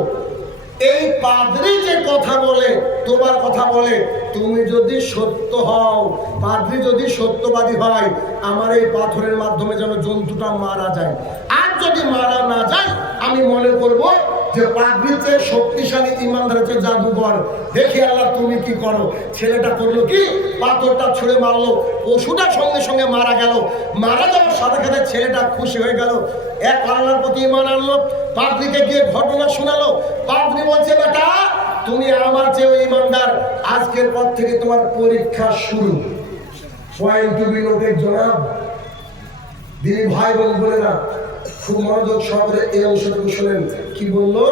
এই পাদ্রী যে কথা বলে, তোমার কথা বলে, তুমি যদি সত্য হও, পাদ্রী যদি সত্যবাদী হয়, আমার এই পাথরের মাধ্যমে যেন জন্তুটা মারা যায়। আর যদি মারা না যায়, আমি মনে করব যে পাদ্রীর চেয়ে শক্তিশালী ইমানদার হচ্ছে জাদুঘর। দেখি আল্লাহ তুমি কি করো। ছেলেটা করলো কি, পাথরটা ছুঁড়ে মারলো, পশুটা সঙ্গে সঙ্গে মারা গেল। মারা যাওয়ার সাথে সাথে ছেলেটা খুশি হয়ে গেল, এক আল্লাহর প্রতি ঈমান আনলো। পাদ্রীকে গিয়ে ঘটনা শোনালো। পাদ্রী বলছে, বেটা তুমি আমার চেয়ে ঈমানদার, আজকের পর থেকে তোমার পরীক্ষা শুরু। পয়েন্ট টু বি নোটেড জনাব। দিদি ভাই বোন বোনেরা, খুব মনোযোগ সহকারে এই অংশটুকু শোনেন। কি বললো?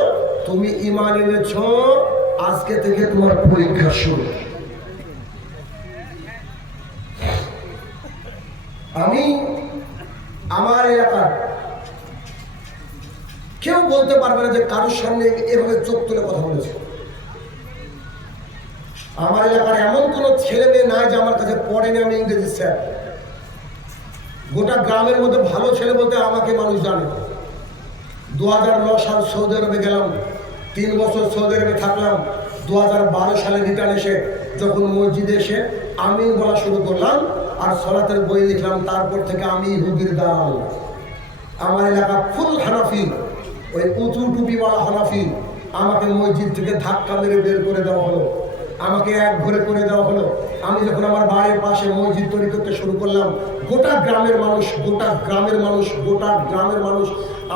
তুমি ঈমান এনেছ, আজকে থেকে তোমার পরীক্ষা শুরু। আমি আমার এলাকার কেউ বলতে পারবে না যে কারোর সামনে এভাবে চোখ তুলে কথা বলেছে। আমার এলাকার এমন কোন ছেলে মেয়ে নাই যে আমার কাছে পড়েনি আমি ইংরেজি স্যার। গোটা গ্রামের মধ্যে ভালো ছেলে বলতে আমাকে মানুষ জানে। 2009 সাল সৌদি আরবে গেলাম, 3 বছর সৌদি আরবে থাকলাম। 2012 সালে রিটার্ন এসে যখন মসজিদে এসে আমিন বলা শুরু করলাম আর সলাতের বই লিখলাম, তারপর থেকে আমি ইহুদির দালাল। আমার এলাকা ফুল হানাফি, ওই উঁচু টুপিওয়ালা হানাফি। আমাকে মসজিদ থেকে ধাক্কা মেরে বের করে দেওয়া হলো, আমাকে এক ঘরে করে দেওয়া হলো। আমি যখন আমার বাড়ির পাশে মসজিদ তৈরি করতে শুরু করলাম, গোটা গ্রামের মানুষ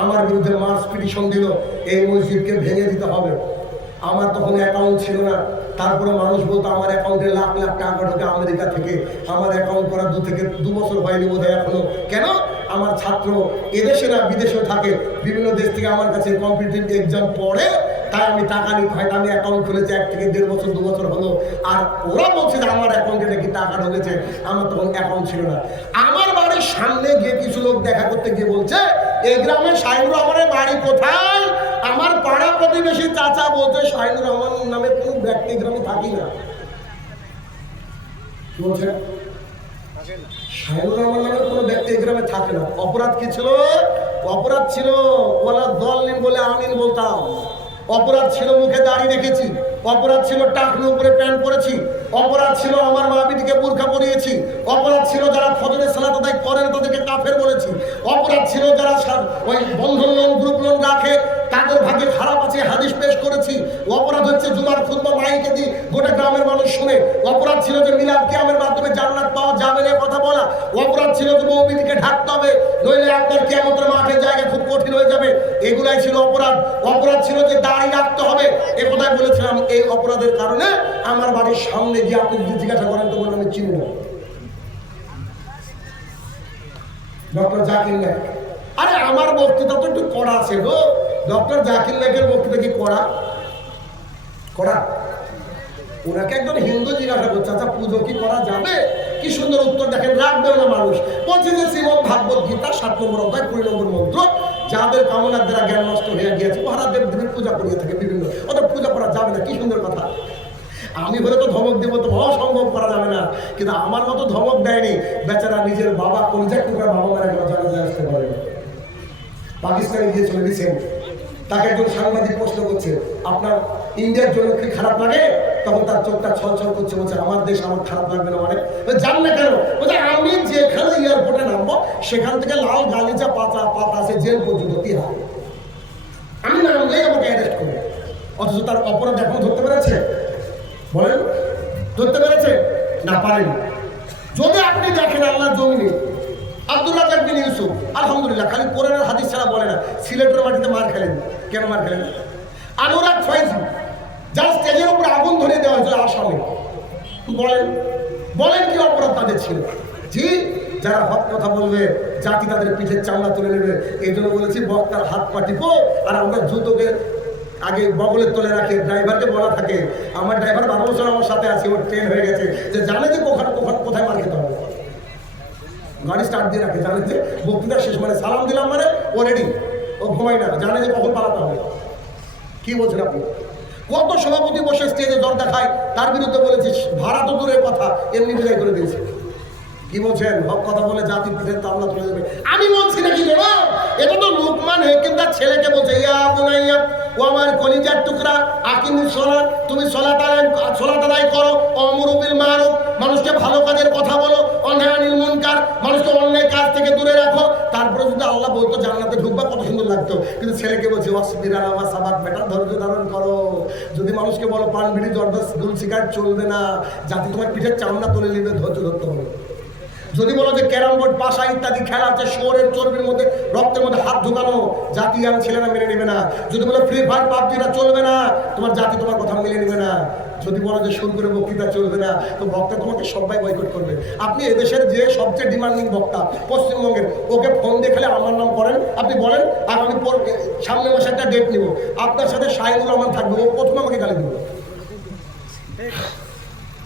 আমার বিরুদ্ধে মার্চ পিটিশন দিল, এই মসজিদকে ভেঙে দিতে হবে। আমার তখন অ্যাকাউন্ট ছিল না, তারপরে মানুষ বলতো আমার অ্যাকাউন্টে লাখ লাখ টাকা ঢোকে আমেরিকা থেকে। আমার অ্যাকাউন্ট করা 2 বছর হয়নি বোধহয় এখনো। কেন? আমার ছাত্র এদেশে না বিদেশেও থাকে, বিভিন্ন দেশ থেকে আমার কাছে কম্পিটিটিভ এক্সাম পড়ে, তাই আমি টাকা নিতে হয়। আমি অ্যাকাউন্ট খুলেছি 1 থেকে 1.5 বছর 2 বছর হলো, আর ওরা বলছে যে আমার অ্যাকাউন্টে নাকি টাকা ঢুকেছে। আমার তখন অ্যাকাউন্ট ছিল না। আমার বাড়ির সামনে গিয়ে কিছু লোক দেখা করতে গিয়ে বলছে, এই গ্রামে শাহিনুর রহমানের বাড়ি কোথায়? আমার পাড়া প্রতিবেশী চাচা বলছে শাহিনুর রহমান নামে কোন ব্যক্তি গ্রামে থাকি না। কি বলছে? শাহিনুর রহমান নামে কোনো ব্যক্তি গ্রামে থাকে না। অপরাধ কি ছিল? অপরাধ ছিল ওলা দল নিন বলে আমিন বলতাম। অপরাধ ছিল মুখে দাড়ি রেখেছি। অপরাধ ছিল টাকনুর উপরে প্যান্ট পরেছি। অপরাধ ছিল আমার মা বিটিকে বোরকা পরিয়েছি। অপরাধ ছিল যারা ফজরের সালাত আদায় করে না তাদেরকে কাফের বলেছি। অপরাধ ছিল যারা ওই বন্ধন লোন গ্রুপ লোন রাখে তাদের ভাগ্যে খারাপ আছে হাদিস পেশ করেছি। অপরাধ হচ্ছে জুমার খুতবা মাইকে দিয়ে গোটা গ্রামের মানুষ শুনে। অপরাধ ছিল যে মিলাদ কিয়ামের মাধ্যমে জান্নাত পাওয়া যাবে না কথা বলা। অপরাধ ছিল যে বউ বিটিকে ঢাকতে হবে, নইলে আপনার কিয়ামতের মাঠে জায়গা খুব কঠিন হয়ে যাবে। এগুলাই ছিল অপরাধ। অপরাধ ছিল যে দাড়ি রাখতে হবে, এ কথাই বলেছিলাম। এই অপরাধের কারণে আমার বাড়ির সামনে গিয়ে আপনি যদি জিজ্ঞাসা করেন তো বলে আমি চিনি না ডক্টর জাকির নায়েক। আরে আমার বক্তৃতা তো একটু কড়া আছে গো। ডক্টর জাকির নায়েকের বক্তৃতা কি কড়া? ওনাকে একজন হিন্দু জিজ্ঞাসা করছে, আচ্ছা পুজো কি করা যাবে? কি সুন্দর উত্তর দেখেন, রাখবেও না মানুষ। বলছে যে শ্রীমদ ভাগবত গীতা 7 নম্বর অধ্যায় 20 নম্বর মন্ত্র, যাদের কামনার দ্বারা জ্ঞান নষ্ট হয়ে গিয়েছে ওরা দেবদেবীর পূজা করিয়ে থাকে বিভিন্ন, ওদের পূজা করা যাবে না। কি সুন্দর কথা। আমি হলে তো ধমক দেবো, তো অসম্ভব করা যাবে না। কিন্তু আমার মতো ধমক দেয়নি বেচারা, নিজের বাবা কলিজা টুকরা বাবা মারা গেল, জানাজা আসতে পারে না। পাকিস্তানে গিয়েছিল রিসেন্ট, তাকে একজন সাংবাদিক প্রশ্ন করছে, আপনার ইন্ডিয়ার জন্য কি খারাপ লাগে? তখন তার চোখটা ছলছল করছে, বলছে আমার দেশ আমার খারাপ লাগবে না মানে? জান না কেন? বলছে আমি যেখানে এয়ারপোর্টে নামবো সেখান থেকে লাল গালিচা পাতা আছে জেল পর্যন্ত তিহার, আমি নামলেই আমাকে অ্যারেস্ট করবে। অথচ তার অপরাধ এখন ধরতে পেরেছে? বলেন, ধরতে পেরেছে না? পারেনি। যদি আপনি দেখেন আল্লাহর জমিনে আব্দুর রাজ্জাক বিন ইউসুফ আলহামদুলিল্লাহ খালি কোরআনের হাদিস ছাড়া বলে না, সিলেটের মাটিতে মার খেলেন। কেন মার খেলেন? অনুরাগ ফয়জি যার স্টেজের উপরে আগুন ধরিয়ে দেওয়া হয়েছিল আসামে, বলেন বলেন কি অপরাধ তাদের ছিল? জি, যারা হক কথা বলবে জাতি তাদের পিঠের চামড়া তুলে নেবে। এই জন্য বলেছি বক্তার হাত পা টিপো, আর আমরা জুতোকে আগে বগলের তলে রাখে। ড্রাইভারকে বলা থাকে, আমার ড্রাইভার 12 বছর আমার সাথে আছে, ওর ট্রেন হয়ে গেছে, যে জানে যে কোথায় মার খেতে হবে। গাড়ি স্টার্ট দিয়ে রাখে, জানে যে বক্তৃতা শেষ মানে সালাম দিলাম মানে ও রেডি, ও ঘুমায় না, জানে যে কখন পালাতে হবে। কি বলছেন আপনি? কত সভাপতি বসে স্টেজে জ্বর দেখায়, তার বিরুদ্ধে বলেছি ভাড়া তো দূরের কথা, এমনি বিদায় করে দিয়েছে। কি বলছেন? হক কথা বলে জাতির পিঠের তামলা তুলে দেবে। আমি বলছি নাকি জানো, এটা তো লুকমান হাকিম তার ছেলেকে বলছে, ইয়া বুনাইয়া ও আমার কলিজার টুকরা আকিমুস সালাত, তুমি সালাত আদায় করো, আমরু বিল মারুফ, মানুষকে ভালো কাজের কথা বলো, অন্যায় আনিল মুনকার, মানুষকে অন্যায় কাজ থেকে দূরে রাখো। তারপরে যদি আল্লাহ বলতো জান্নাতে ঢুকবা, কত সুন্দর লাগতো। কিন্তু ছেলেকে বলছে ওয়াসবির আলা মা সাবাক, বেটা ধৈর্য ধারণ করো। যদি মানুষকে বলো পান বিড়ি জর্দা দুল সিগারেট চলবে না, জাতি তোমার পিঠের চামড়া তুলে নেবে, ধৈর্য ধরতে হবে। যদি বলো যে ক্যারাম বোর্ড পাশা ইত্যাদি খেলা আছে, শোরের চর্বির মধ্যে রক্তের মধ্যে হাত ঢুকানো, জাতি আর ছেলেরা মেনে নেবে না। যদি বলো ফ্রি ফায়ার পাবজিটা চলবে না, তোমার জাতি তোমার কথা মেনে নেবে না। যদি বলো যে সুর করে বক্তৃতা চলবে না, তো বক্তা তোমাকে সবাই বয়কট করবে। আপনি এদেশের যে সবচেয়ে ডিমান্ডিং বক্তা পশ্চিমবঙ্গের, ওকে ফোন দেখলে আমার নাম করেন, আপনি বলেন, আর আমি সামনে মাসে একটা ডেট নিব, আপনার সাথে শাহিনুর রহমান থাকবে, ও প্রথমে আমাকে গালি দেবে,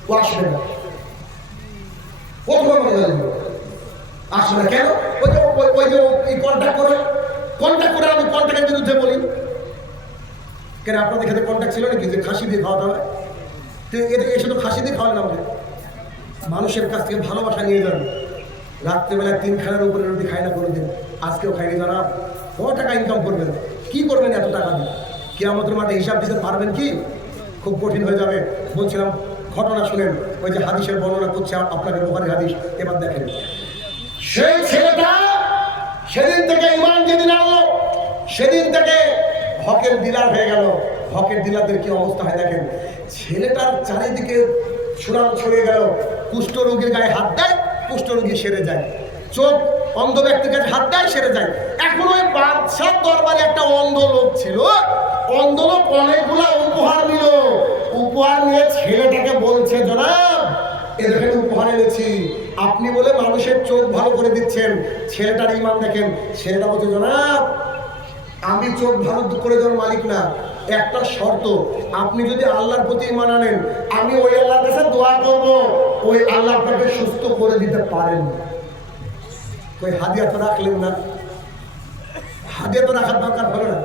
ও আসবে না, প্রথমে আমাকে গালি দেবে, আসবে না। কেন? ওই যে কন্ট্যাক্ট করে আমি কন্ট্যাক্টের বিরুদ্ধে বলি। কেন আপনাদের ক্ষেত্রে কন্ট্যাক্ট ছিল নাকি যে খাসি দিয়ে খাওয়াতে হয়? এসে তো খাসি দিয়ে খাওয়ালেন আমাদের। মানুষের কাছ থেকে ভালোবাসা নিয়ে যান। রাত্রেবেলায় 3 খানার উপরে রুটি খাই না কোনোদিন, আজকেও খাইনি। জানা কত টাকা ইনকাম করবেন, কি করবেন এত টাকা দিয়ে? কিয়ামতের মাঠে হিসাব দিতে পারবেন কি? খুব কঠিন হয়ে যাবে। বলছিলাম ঘটনা শুনেন, ওই যে হাদিসের বর্ণনা করছে আপনাকে, বুখারী হাদিস। এবার দেখেন, সেই ছেলেটা সেদিন থেকে ঈমান যেদিন আনলো, সেদিন থেকে হকের ডিলার হয়ে গেল। হকের ডিলারদের কি অবস্থা হয় দেখেন। ছেলেটার চারিদিকে সুনাম ছড়িয়ে গেল। কুষ্ঠ রোগীর গায়ে হাত দেয়, কুষ্ঠ রোগী সেরে যায়। চোখ অন্ধ ব্যক্তির কাছে হাত দেয়, সেরে যায়। এখন ওই বাদশার দরবারে একটা অন্ধ লোক ছিল। অন্ধ লোক অনেকগুলো উপহার নিল। উপহার নিয়ে ছেলেটাকে বলছে, জনাব এদের উপহার এনেছি, আপনি বলে মানুষের চোখ ভালো করে দিচ্ছেন। ছেলেটার ঈমান দেখেন। ছেলেটা বলছে, জনাব আমি চোখ ভালো করে দেওয়ার মালিক না, একটা শর্ত, আপনি যদি আল্লাহর প্রতি ঈমান আনেন, আমি ওই আল্লাহর কাছে দোয়া করব, ওই আল্লাহ আপনাকে সুস্থ করে দিতে পারেন। ওই হাদিয়া তো রাখলেন না, হাদিয়া তো রাখার দরকার হলো না।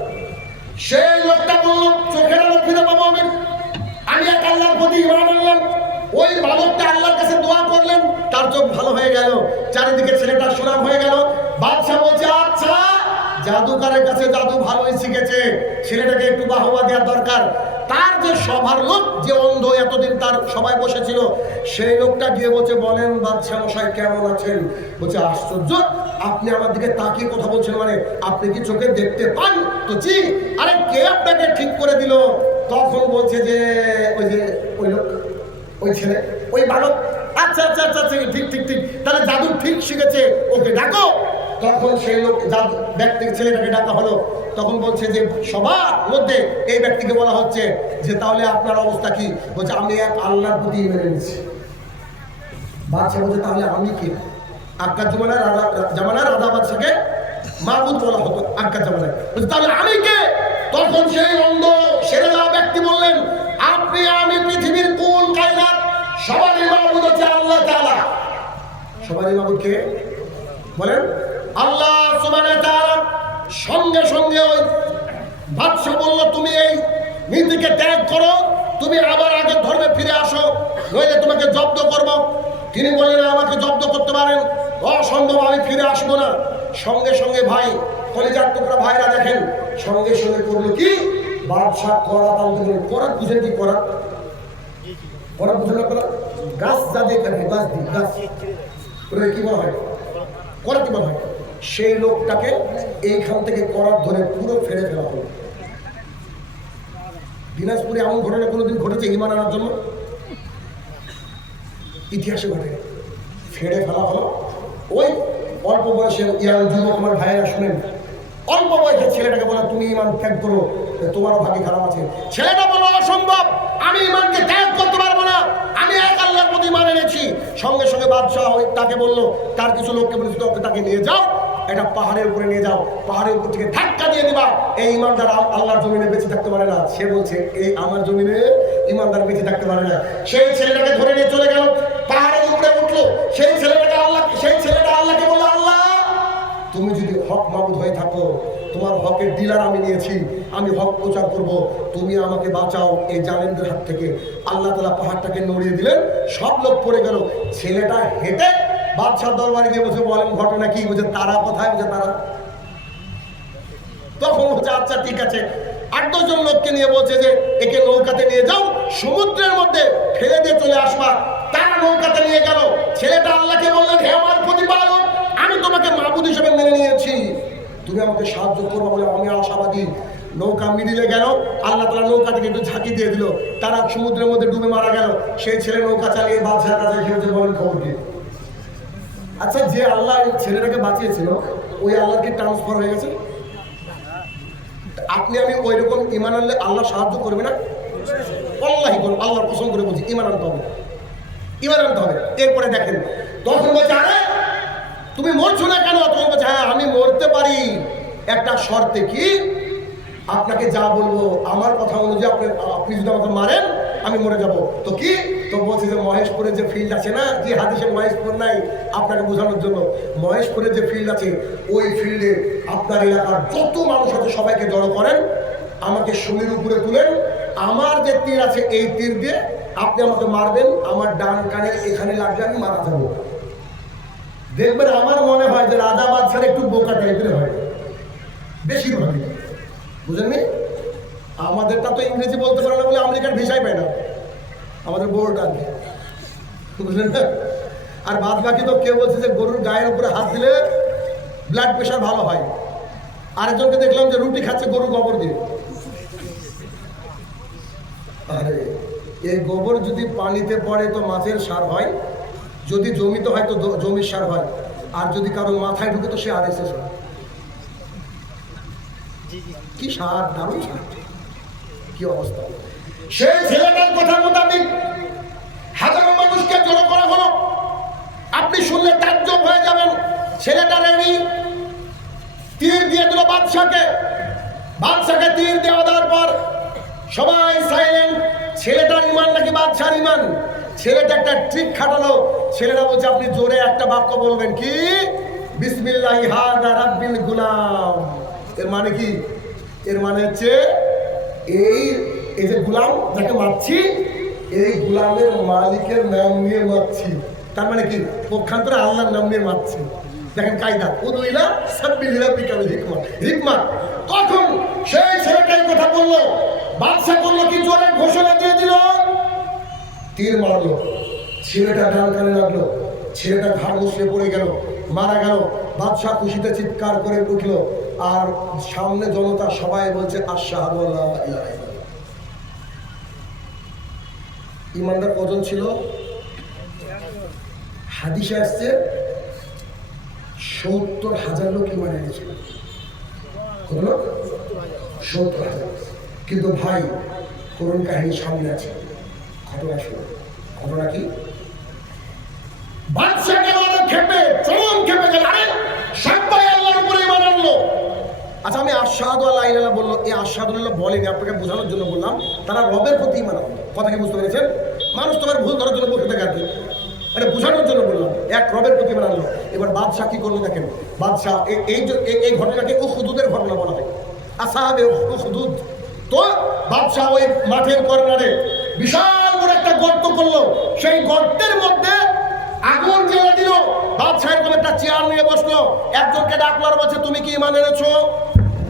সেই লোকটা বলল, চোখের আলো ফিরে পাবো আমি এক আল্লাহর প্রতি ঈমান আনলাম। ওই বালকটা আল্লাহর কাছে দোয়া করলেন, তার চোখ ভালো হয়ে গেল, চারিদিকে ছেলেটার সুনাম হয়ে গেল। বাদশা বলছে, আচ্ছা জাদুকারের কাছে জাদু ভালোই শিখেছে, ছেলেটাকে একটু বাহবা দেওয়ার দরকার। তার যে সভার লোক, যে অন্ধ এতদিন তার সবাই বসেছিল, সেই লোকটা গিয়ে বলছে, বলেন বাদশা মশাই কেমন আছেন? বলছে, আশ্চর্য, আপনি আমার দিকে তাকিয়ে কথা বলছেন, মানে আপনি কি চোখে দেখতে পান? তো জি। আরে কে আপনাকে ঠিক করে দিল? তখন বলছে যে ওই লোক, ওই ছেলে, ওই বালক। আচ্ছা আচ্ছা আচ্ছা ঠিক ঠিক ঠিক, তাহলে জাদু ঠিক শিখেছে, ওকে ডাকো। তখন সেই লোক ব্যক্তিকে, ছেলেটাকে ডাকা হলো। তখন বলছে যে সবার মধ্যে এই ব্যক্তিকে বলা হচ্ছে যে তাহলে আপনার অবস্থা কি? বলছে, আমি এক আল্লাহর প্রতি মেনে নিয়েছি। বাদশা বলছে, তাহলে আমি কি? আক্কার জামানার রাজা বাদশাকে মাবুদ বলা হতো আক্কার জামানায়। বলছে, তাহলে আমি কে? তখন সেই অন্ধ সেরে যাওয়া ব্যক্তি বললেন, আপনি আমি পৃথিবীর কুল কায়নাত সবারই মাবুদ হচ্ছে আল্লাহ তাআলা। সবারই মাবুদ কে বলেন? আল্লাহ সুবহানাহু ওয়া তাআলা। সঙ্গে সঙ্গে ওই বাদশা বলল, তুমি এই নীতিকে ত্যাগ করো, তুমি আবার আগের ধর্মে ফিরে আসো, নইলে তোমাকে জব্দ করব। তিনি বললেন, আমাকে জব্দ করতে পারেন, অসম্ভব, আমি ফিরে আসবো না। সঙ্গে সঙ্গে ভাই, কলিজার টুকরা ভাইরা দেখেন, সঙ্গে সঙ্গে করলো কি? বাদশা করাত আনতে গেলেন। করাত বুঝেন কি? করাত ওরা বুঝলেন আপনারা? গাছ যা দিয়ে কাটে, গাছ দিয়ে, গাছ ওরা কি বলা হয়, করা কি বলা হয়, সেই লোকটাকে এইখান থেকে করার ধরে পুরো ফেলে ফেলা হলো। দিনাজপুরে এমন ঘটনা কোনোদিন ঘটেছে ইমান আনার জন্য? ইতিহাসে ঘটে। ফেড়ে ফেলা হলো। ওই অল্প বয়সের ইয়াং যুবক আমার ভাইয়েরা শুনেন, অল্প বয়সের ছেলেটাকে বলে তুমি ইমান ত্যাগ করো, তোমারও ভাগ্য খারাপ আছে। ছেলেটা বলো অসম্ভব, আমি ইমানকে ত্যাগ করতে পারবো না, আমি এক আল্লাহর প্রতি ইমান এনেছি। সঙ্গে সঙ্গে বাদশাহ ওই তাকে বললো, তার কিছু লোককে বলেছিল তাকে নিয়ে যাও, এটা পাহাড়ের উপরে নিয়ে যাও, পাহাড়ের উপর থেকে ধাক্কা দিয়ে দিবা, এই ইমানদার আল্লাহর জমিনে বেঁচে থাকতে পারে না। সে বলছে এই আমার জমিনে ইমানদার বেঁচে থাকতে পারে না। সেই ছেলেটাকে ধরে নিয়ে চলে গেল, পাহাড়ের উপরে উঠলো। সেই ছেলেটা আল্লাহকে বললো, আল্লাহ তুমি যদি হক মাবুদ হয়ে থাকো, তোমার হকের ডিলার আমি নিয়েছি, আমি হক প্রচার করব, তুমি আমাকে বাঁচাও এই জালেমদের হাত থেকে। আল্লাহ তাআলা পাহাড়টাকে নড়িয়ে দিলেন, সব লোক পড়ে গেল। ছেলেটা হেঁটে বাদশার দরবারে গিয়ে বসে বলেন ঘটনা কি? বলছে তারা কোথায়? বলছে তারা। তখন বলছে আচ্ছা ঠিক আছে, 8-10 জন লোককে নিয়ে বলছে যে একে নৌকাতে নিয়ে যাও, সমুদ্রের মধ্যে ফেলে দিয়ে চলে আসবা। তারা নৌকাতে নিয়ে গেল। ছেলেটা আল্লাহকে বললেন, হে আমার প্রতিপালক, আমি তোমাকে মাবুদ হিসেবে মেনে নিয়েছি, তুমি আমাকে সাহায্য করবে বলে আমি আশাবাদী। নৌকা মিডিলে গেল, আল্লাহ তাআলা নৌকাটাকে একটু ঝাঁকি দিয়ে দিল, তারা সমুদ্রের মধ্যে ডুবে মারা গেল। সেই ছেলে নৌকা চালিয়ে বাদশার কাছে এসে বলেন খবর কি? আচ্ছা, যে আল্লাহ ছেলেটাকে বাঁচিয়েছিল ওই আল্লাহর কি ট্রান্সফার হয়ে গেছে? আপনি আমি ওই রকম ইমান আনলে আল্লাহ সাহায্য করবে না? আল্লাহই করবে, আল্লাহর কসম করে বলছি ইমান আনতে হবে, ইমান আনতে হবে। এরপরে দেখেন তখন বলছে আরে তুমি মরছো না কেন? তখন বলছে হ্যাঁ আমি মরতে পারি একটা শর্তে। কি? আপনাকে যা বলবো আমার কথা অনুযায়ী আপনি যদি আমাকে মারেন আমি মরে যাব। তো কি? তো বলছে যে মহেশপুরের যে ফিল্ড আছে না, যে হাদিসে মহেশপুর নাই, আপনাকে বোঝানোর জন্য মহেশপুরের যে ফিল্ড আছে ওই ফিল্ডে আপনার এলাকার যত মানুষ আছে সবাইকে জড়ো করেন, আমাকে শুলির উপরে তুলেন, আমার যে তীর আছে এই তীর দিয়ে আপনি আমাকে মারবেন, আমার ডান কানে এখানে লাগবে, আমি মারা যাবো। দেখবেন আমার মনে হয় যে রাজা বাদশার একটু বোকা টাইপের হয় বেশিরভাগই, বুঝলেন? আমাদেরটা তো ইংরেজি বলতে পারে না বলে আমেরিকার ভিসাই পায় না, আমাদের বোর্ড আছে, বুঝলেন না? আর বাদ বাকি তো কেউ বলছে যে গরুর গায়ের উপরে হাত দিলে ব্লাড প্রেশার ভালো হয়, আরেকজনকে দেখলাম যে রুটি খাচ্ছে গরুর গোবর দিয়ে। আরে এই গোবর যদি পানিতে পড়ে তো মাছের সার হয়, যদি জমিতে হয় তো জমির সার হয়, আর যদি কারো মাথায় ঢুকে তো সে RSS হয়। কি সার, দারুণ সার, কি অবস্থা! সেই ছেলেটার কথা মোতাবেক হাজারো মানুষকে জড়ো করা হলো। আপনি শুনলে তাজ্জব হয়ে যাবেন। ছেলেটা রেডি, তীর দিয়ে দিল বাদশাকে। বাদশাকে তীর দেওয়ার পর সবাই সাইলেন্ট। ছেলেটার ইমান নাকি বাদশার ইমান? ছেলেটা একটা ট্রিক খাটালো। ছেলেরা বলছে আপনি জোরে একটা বাক্য বলবেন। কি? বিসমিল্লাহি হাদা রাব্বিল গুলাম। এর মানে কি? এর মানে হচ্ছে এই যে গুলাম যাকে মারছি, এই গুলামের মালিকের নাম নিয়ে মারছি। তার মানে কি? পক্ষান্তরে আল্লাহর নাম নিয়ে মারছি। দেখেন কায়দা, উদুইলা সাব্বিলিলা বিকাবিল হিকমত, হিকমত। তখন সেই ছেলেটাই কথা বললো। বাদশা করলো কি? জোরে ঘোষণা দিয়ে দিল, তীর মারলো। ছেলেটা ডান কানে লাগলো, ছেলেটা ঘাড় মুছড়ে পড়ে গেল, মারা গেল। বাদশা খুশিতে চিৎকার করে উঠলো, আর সামনে জনতা সবাই বলছে আশহাদু আল্লা ইলাহা ইল্লাল্লাহ। ইমানদার কজন ছিল? হাদিসে আসছে ৭০,০০০ লোক ইমান এনেছিল। কত লোক? ৭০,০০০। কিন্তু ভাই করুণ কাহিনী সামনে আছে, ঘটনা শুনো। ঘটনা কি? বাদশা গেল খেপে, চরম খেপে গেল। আরে সবাই আল্লাহর উপরে ঈমান আনলো। আচ্ছা, আমি আশহাদু আল্লা ইলাহা ইল্লাল্লাহ বললো, এই আশহাদু আল্লাহ বলেনি, আপনাকে বোঝানোর জন্য বললাম তারা রবের প্রতি ঈমান আনলো। কথা কি বুঝতে পেরেছেন? মানুষ তোমার ভুল ধরার জন্য বসে থাকে আর কি, এটা বোঝানোর জন্য বললাম। এক রবের প্রতি ঈমান আনলো। এবার বাদশা কি করলো দেখেন। বাদশা এই ঘটনাকে উখদুদের ঘটনা বলা হয়, আসহাবে উখদুদ। তো বাদশা ওই মাঠের কর্নারে বিশাল বড় একটা গর্ত করলো। সেই গর্তের মধ্যে আগুন জ্বেলে দিল। বাদশা এরকম একটা চেয়ার নিয়ে বসলো। একজনকে ডাকলো আর বলছে তুমি কি ঈমান এনেছো?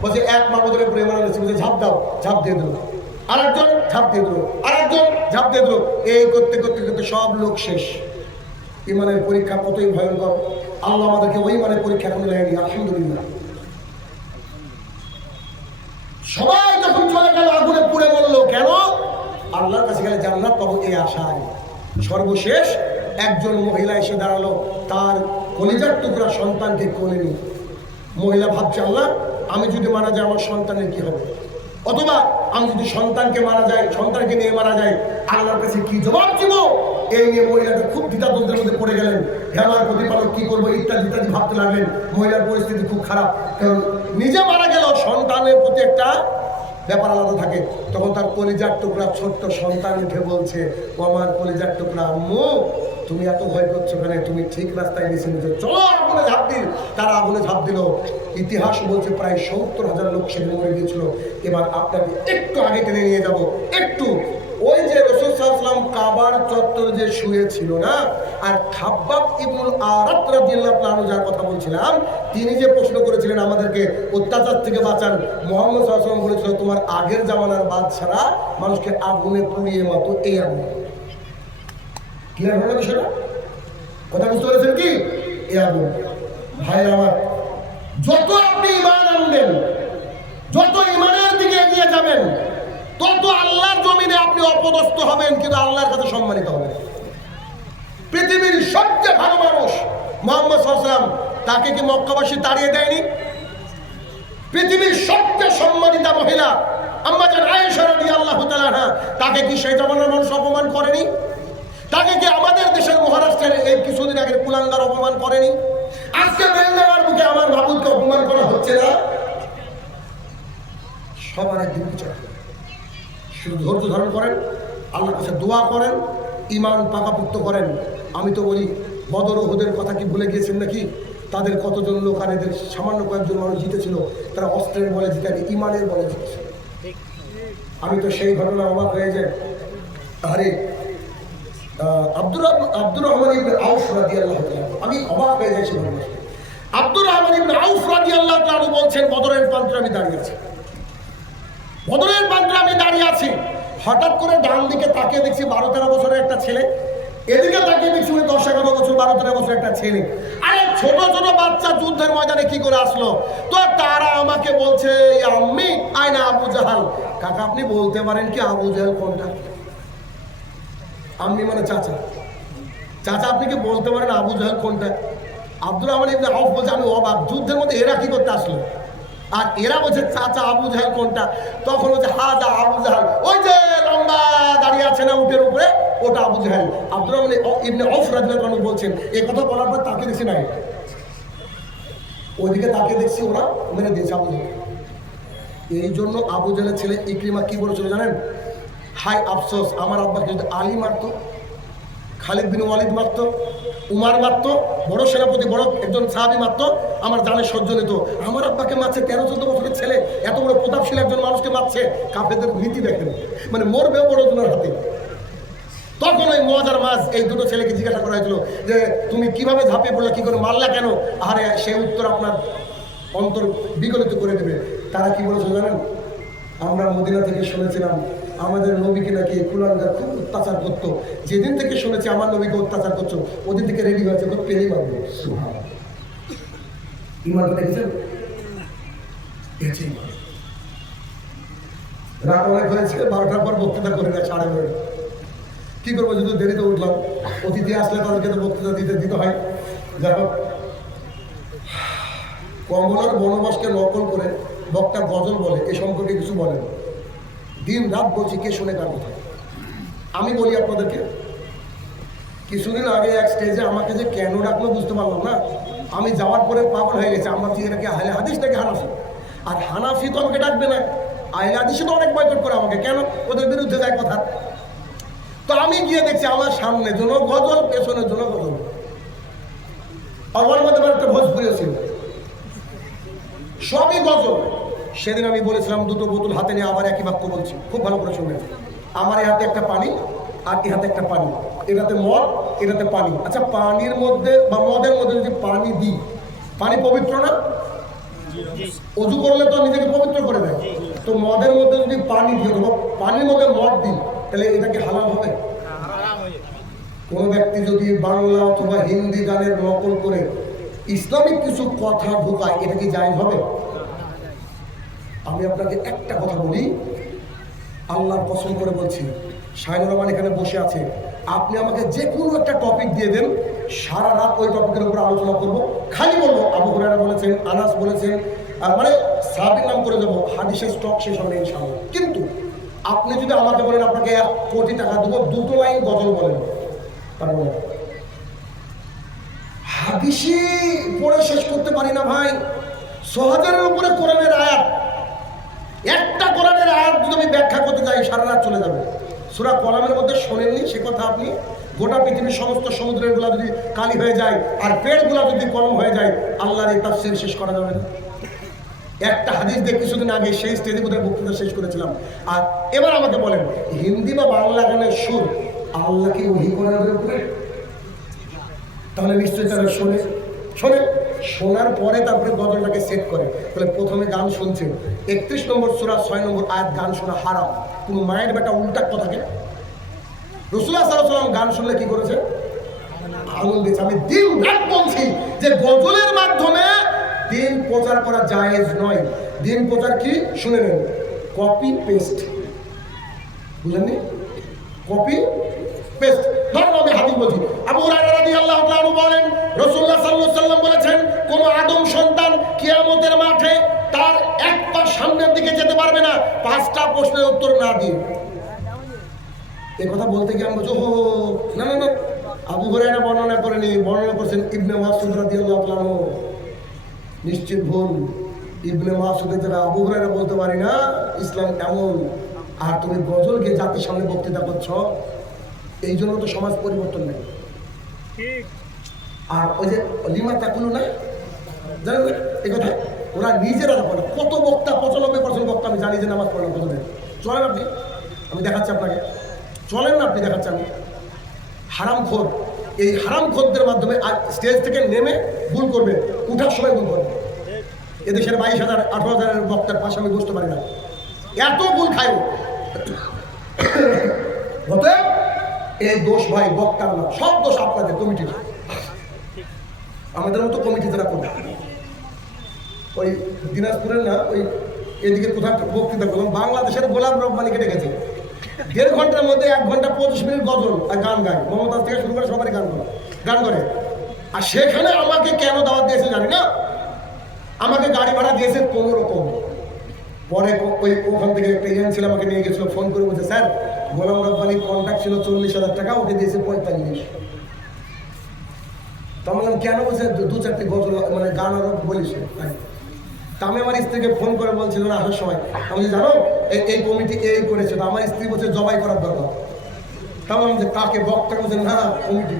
বলছে এক মাবুদের উপরে ঈমান এনেছি। বলছে ঝাঁপ দাও। ঝাঁপ দিয়ে দিল। আরেকজন ঝাঁপ দিয়ে দিল, আরেকজন ঝাঁপ দিয়ে দিল। এই করতে করতে করতে সব লোক শেষ। ইমানের পরীক্ষা কতই ভয়ঙ্কর। আল্লাহ আমাদেরকে ওই ইমানের পরীক্ষা এখন নেয়নি, আলহামদুলিল্লাহ। সবাই যখন চলে গেল আগুনে পুড়ে বললো, কেন? আল্লাহর কাছে গেলে জান্নাত পাবো এই আশায়। সর্বশেষ একজন মহিলা এসে দাঁড়ালো, তার কলিজার টুকরা সন্তানকে কোলে নিয়ে। মহিলা ভাবছে, আল্লাহ আমি যদি মারা যাই আমার সন্তানের কি হবে, অথবা আমি যদি সন্তানকে মারা যাই, সন্তানকে নিয়ে মারা যাই, আল্লাহর কাছে কি জবাব দিব? এই নিয়ে মহিলাকে খুব দ্বিধাদ্বন্দ্বের মধ্যে পড়ে গেলেন। হে আমার প্রতিপালক, কি করবো ইত্যাদি ইত্যাদি ভাবতে লাগলেন। মহিলার পরিস্থিতি খুব খারাপ, কারণ নিজে মারা গেল, সন্তানের প্রতি একটা ব্যাপার আলাদা থাকে। তখন তার কলিজার টুকরা ছোট্ট সন্তান উঠে বলছে, ও আমার কলিজার টুকরা আম্মু, তুমি এত ভয় করছো কেন? তুমি ঠিক রাস্তায় বেছে নিয়েছো, চলো আগুনে ঝাঁপ দিল। তারা আগুনে ঝাঁপ দিল। ইতিহাস বলছে প্রায় 70,000 লোক সেখানে মরে গিয়েছিল। এবার আপনাকে একটু আগে টেনে নিয়ে যাব, একটু ওই যে রাসূল সাল্লাল্লাহু আলাইহি ওয়াসাল্লাম কাবার চত্বরে যে শুয়েছিল না, আর খাব্বাব ইবনুল আরাত রাদিয়াল্লাহু তাআলা যার কথা বলছিলাম, তিনি যে প্রশ্ন করেছিলেন আমাদেরকে অত্যাচার থেকে বাঁচান, মুহাম্মদ সাল্লাল্লাহু আলাইহি ওয়াসাল্লাম বলেছিল তোমার আগের জামানার বাদশারা মানুষকে আগুনে পুড়িয়ে মতো এই আগুন। ক্লিয়ার হলো বিষয়টা? কথা বুঝতে পেরেছেন কি? এই আগুন। ভাই আমার, যত আপনি ঈমান আনবেন, যত ঈমানের দিকে এগিয়ে যাবেন, তত আল্লাহর জমিনে আপনি অপদস্থ হবেন, কিন্তু আল্লাহর কাছে সম্মানিত হবেন। পৃথিবীর সবচেয়ে ভালো মানুষ মুহাম্মদ সাল্লাল্লাহু আলাইহি ওয়াসাল্লাম, তাকে কি মক্কাবাসী তাড়িয়ে দেয়নি? পৃথিবীর সবচেয়ে সম্মানিতা মহিলা আম্মা জান আয়েশা রাদিয়াল্লাহু তাআলা আনহা, তাকে কি সেই জামানার মানুষ অপমান করেনি? তাকে কি আমাদের দেশের মহারাষ্ট্রের এই কিছুদিন আগে কুলাঙ্গার অপমান করেনি? আজকে বেলনার বুকে আমার বাবুকে অপমান করা হচ্ছে না? সবার একদিন বিচার। শুধু ধৈর্য ধারণ করেন, আল্লাহর কাছে দোয়া করেন, ঈমান পাকাপোক্ত করেন। আমি তো বলি, বদর উহুদের কথা কি ভুলে গিয়েছেন নাকি? তাদের কতজন লোক আর এদের সামান্য কয়েকজন মানুষ জিতেছিল, তারা অস্ত্রের বলে জিতেনি, ঈমানের বলে জিতেছিল। আমি তো সেই ঘটনা অবাক হয়ে যাই। আরে আব্দুর রহমান ইবনে আউফ রাদিয়াল্লাহু তাআলা, আমি অবাক হয়ে যাই সেই ঘটনা। আব্দুর রহমান ইবনে আউফ রাদিয়াল্লাহু তাআলা বলছেন, বদরের প্রান্তে আমি দাঁড়িয়ে আছি, বদরের প্রান্তে আমি দাঁড়িয়ে আছি, হঠাৎ করে ডান দিকে তাকিয়ে দেখছি 12-13 বছরের একটা ছেলে, এদিকে তাকিয়ে দেখছি 10-11 বছর 12-13 বছর একটা ছেলে। আরে ছোট ছোট বাচ্চা যুদ্ধের ময়দানে কি করে আসলো? তো তারা আমাকে বলছে, আম্মি আয়না আবু জাহাল। কাকা আপনি বলতে পারেন কি আবু জাহাল কোনটা? আম্মি মানে চাচা। চাচা আপনি কি বলতে পারেন আবু জাহাল কোনটা? আব্দুর রহমান ইবনে আউফ বলছে, আমি অবাক, যুদ্ধের মধ্যে এরা কি করতে আসলো? আর এরা বলছে চাচা আবু জাহাল কোনটা? তখন বলছে হাজা আবু জাহাল, ওই যে লম্বা দাঁড়িয়ে আছে না উটের উপরে, ওটা আবু জাহাল। আব্দুর রহমান ইবনে আউফ রাদিয়াল্লাহু আনহু বলছেন, এই কথা বলার পর তাকে দেখছি নাই, ওইদিকে তাকিয়ে দেখছি ওরা মেরে দিয়েছে আবু জাহাল। এই জন্য আবু জাহালের ছেলে ইকরিমা কি বলেছিল জানেন? হাই আফসোস, আমার আব্বাকে যদি আলী মারত, খালিদ বিন ওয়ালিদ মারত, উমার মারত, বড় সেনাপতি বড় একজন সাহাবী মারত, আমার জানে সহ্য নিত। আমার আব্বাকে মারছে 13-14 বছরের ছেলে, এত বড় প্রতাপশীল একজন মানুষকে মারছে। কাফেরদের নীতি দেখেন, মানে মরবেও বড় জনের হাতে। তখন ওই মজার মাছ এই দুটো ছেলেকে জিজ্ঞাসা করা হয়েছিল যে তুমি কিভাবে ঝাঁপিয়ে পড়লে, কি করে মারলা কেন? আরে সেই উত্তর আপনার অন্তর বিগলিত করে দেবে। তারা কি বলেছে জানেন? আমরা মদিনা থেকে শুনেছিলাম আমাদের নবীকে নাকি কুলাঙ্গার খুব অত্যাচার করতো, যেদিন থেকে শুনেছি আমার নবীকে অত্যাচার করছো ওদিন থেকে রেডি হয়েছে তো পেলেই মারবো। ইমান দেখেছেন? রাত অনেক হয়েছে, 12টার পর বক্তৃতা করে না, 12:30। কি করবো, যদি দেরিতে উঠলাম, অতিথি আসলে তাদেরকে তো বক্তৃতা দিতে হয়। যাই হোক, কমলার বনবাসকে নকল করে বক্তা গজল বলে, এ সম্পর্কে কিছু বলেন। দিন রাত বলছি, কে শুনে কার কথা? আমি বলি আপনাদেরকে, কিছুদিন আগে এক স্টেজে আমাকে যে কেন ডাকলো বুঝতে পারলাম না। আমি যাওয়ার পরে পাগল হয়ে গেছে, আমার চেহারাকে আহলে হাদিস নাকি হানাফি? আর হানাফি তো আমাকে ডাকবে না, আহলে হাদিসে তো অনেক বয়কট করে আমাকে, কেন? ওদের বিরুদ্ধে যায় কথা। তো আমি গিয়ে দেখছি আমার সামনে জন্য গজল, পেছনের জন্য গজল। আমার মধ্যে একটা ভোজপুরি ছিল, সবই গজল। সেদিন আমি বলেছিলাম দুটো বোতল হাতে নিয়ে আবার একই বাক্য বলছি, খুব ভালো করে শুনবেন। আমার এই হাতে একটা পানি আর এই হাতে একটা পানি, এটাতে মদ এটাতে পানি। আচ্ছা, পানির মধ্যে বা মদের মধ্যে যদি পানি দিই, পানি পবিত্র না? অজু করলে তো নিজেকে পবিত্র করে দেয়। তো মদের মধ্যে যদি পানি দিয়ে দেবো, পানির মধ্যে মদ দিই, তাহলে এটা কি হালাল হবে? কোন ব্যক্তি যদি বাংলা অথবা হিন্দি গানের নকল করে ইসলামিক কিছু কথা ঢোকায়, এটা কি জায়েজ হবে? আমি আপনাকে একটা কথা বলি, আল্লাহর কসম করে বলছি, শাহিনুর রহমান এখানে বসে আছে, আপনি আমাকে যে কোনো একটা টপিক দিয়ে দেন, সারা রাত ওই টপিকের উপর আলোচনা করব। খালি বলবো আবু হুরায়রা বলেছেন, আনাস বলেছেন, মানে সাহাবীর নাম করে দেবো, হাদিসের স্টক শেষ হবে ইনশাআল্লাহ। কিন্তু আপনি যদি আমাকে বলেন আপনাকে 1 কোটি টাকা দেবো, 2টো লাইন গজল বলেন, পারবো না। হাদিসই পড়ে শেষ করতে পারি না ভাই, 6000-এর উপরে কোরআনের আয়াত, একটা কোরআনের আয়াত যদি আমি ব্যাখ্যা করতে যাই সারা রাত চলে যাবে। সূরা কলামের মধ্যে শোনেননি সে কথা আপনি? গোটা পৃথিবীর সমস্ত সমুদ্রের গুলা যদি কালি হয়ে যায় আর পেড়গুলা যদি কলম হয়ে যায়, আল্লাহর এই তাফসীর শেষ করা যাবে না। একটা হাদিস দিয়ে কিছুদিন আগে সেই স্টেজে কোথায় বক্তৃতা শেষ করেছিলাম। আর এবার আমাকে বলেন, হিন্দি বা বাংলা গানের সুর আল্লাহ কি ওহী কোরআনের উপরে? তাহলে নিশ্চয়ই তারা শোনে, শোনার পরে তারপরে গজলটাকে সেট করে। তাহলে প্রথমে গান শুনছে, 31 নম্বর সূরা 6 নম্বর আয়াত, গান শোনা হারাম। কোনো মায়ের বেটা উল্টা কথাকে রাসূলুল্লাহ সাল্লাল্লাহু আলাইহি ওয়াসাল্লাম গান শুনলে কি করেছে? আনন্দ দিয়েছে। আমি দিন রাত বলছি যে গজলের মাধ্যমে দিন প্রচার করা জায়েজ নয়। দিন প্রচার কি শুনে নেন, কপি পেস্ট, বুঝলেননি? Copy paste. ধরুন আমি হাদিস বলছি, আবু হুরায়রা রাদিয়াল্লাহু তাআলা আনহু বলেন, রাসূলুল্লাহ সাল্লাল্লাহু আলাইহি ওয়াসাল্লাম বলেছেন, কোন আদম সন্তান কিয়ামতের মাঠে তার এক পা সামনের দিকে যেতে পারবে না 5টা প্রশ্নের উত্তর না দিয়ে। এই কথা বলতে গিয়ে আমি বলছি না না না, আবু হুরায়রা বর্ণনা করেনি, বর্ণনা করছেন ইবনে মাসউদ রাদিয়াল্লাহু তাআলা আনহু। নিশ্চিত ভুল। ইবনে মাসউদের যারা আবু হুরায়রা বলতে পারি না, ইসলাম এমন। আর তুমি গজলকে জাতির সামনে বক্তৃতা করছো, এই জন্য তো সমাজ পরিবর্তন নেই। আর ওই যে লিমা তাকুলু না, জানেন এই কথা, ওরা নিজেরা বলে। কত বক্তা, 95% বক্তা আমি জানি যে নামাজ পড়ে না। কতদিন চলেন আপনি, আমি দেখাচ্ছি আপনাকে, চলেন না আপনি, দেখাচ্ছি আমি। হারামখোর, এই হারামখোরদের মাধ্যমে স্টেজ থেকে নেমে ভুল করবে, উঠার সময় ভুল করবে। এদেশের 22,000 18,000 বক্তার পাশে আমি বুঝতে পারি না, এত ভুল খাই। এই দোষ ভাই বক্তার না, সব দোষ আপনাদের কমিটির। আমাদের মতো কমিটি যারা করবে, ওই দিনাজপুরের না, ওই এদিকে কোথাও বক্তৃতা করলাম, বাংলাদেশের গোলাম রব্বানীকে ডেকেছে, 1.5 ঘন্টার মধ্যে 1 ঘন্টা 25 মিনিট গজল আর গান গায়, মমতাজ থেকে শুরু করে সবারই গান করে। আর সেখানে আমাকে কেন দাওয়াত দিয়েছে জানি না, আমাকে গাড়ি ভাড়া দিয়েছে 15 কম। পরে ওই ওখান থেকে একটা এজেন্ট ছিল, আমাকে নিয়ে গেছিল, ফোন করে বলছে, স্যার গোলাম রব্বানীর কন্ট্রাক্ট ছিল 40,000 টাকা, ওকে দিয়েছে 45। তো আমি কেন বলছে 2-4টি গজল মানে গান আরো বলিস। তা আমি আমার স্ত্রীকে ফোন করে বলছিল না আসার সময়, আমি জানো এই কমিটি এই করেছে, তো আমার স্ত্রী বলছে জবাই করার দরকার। তা আমি যে কাকে বক্তা বলছে না কমিটি।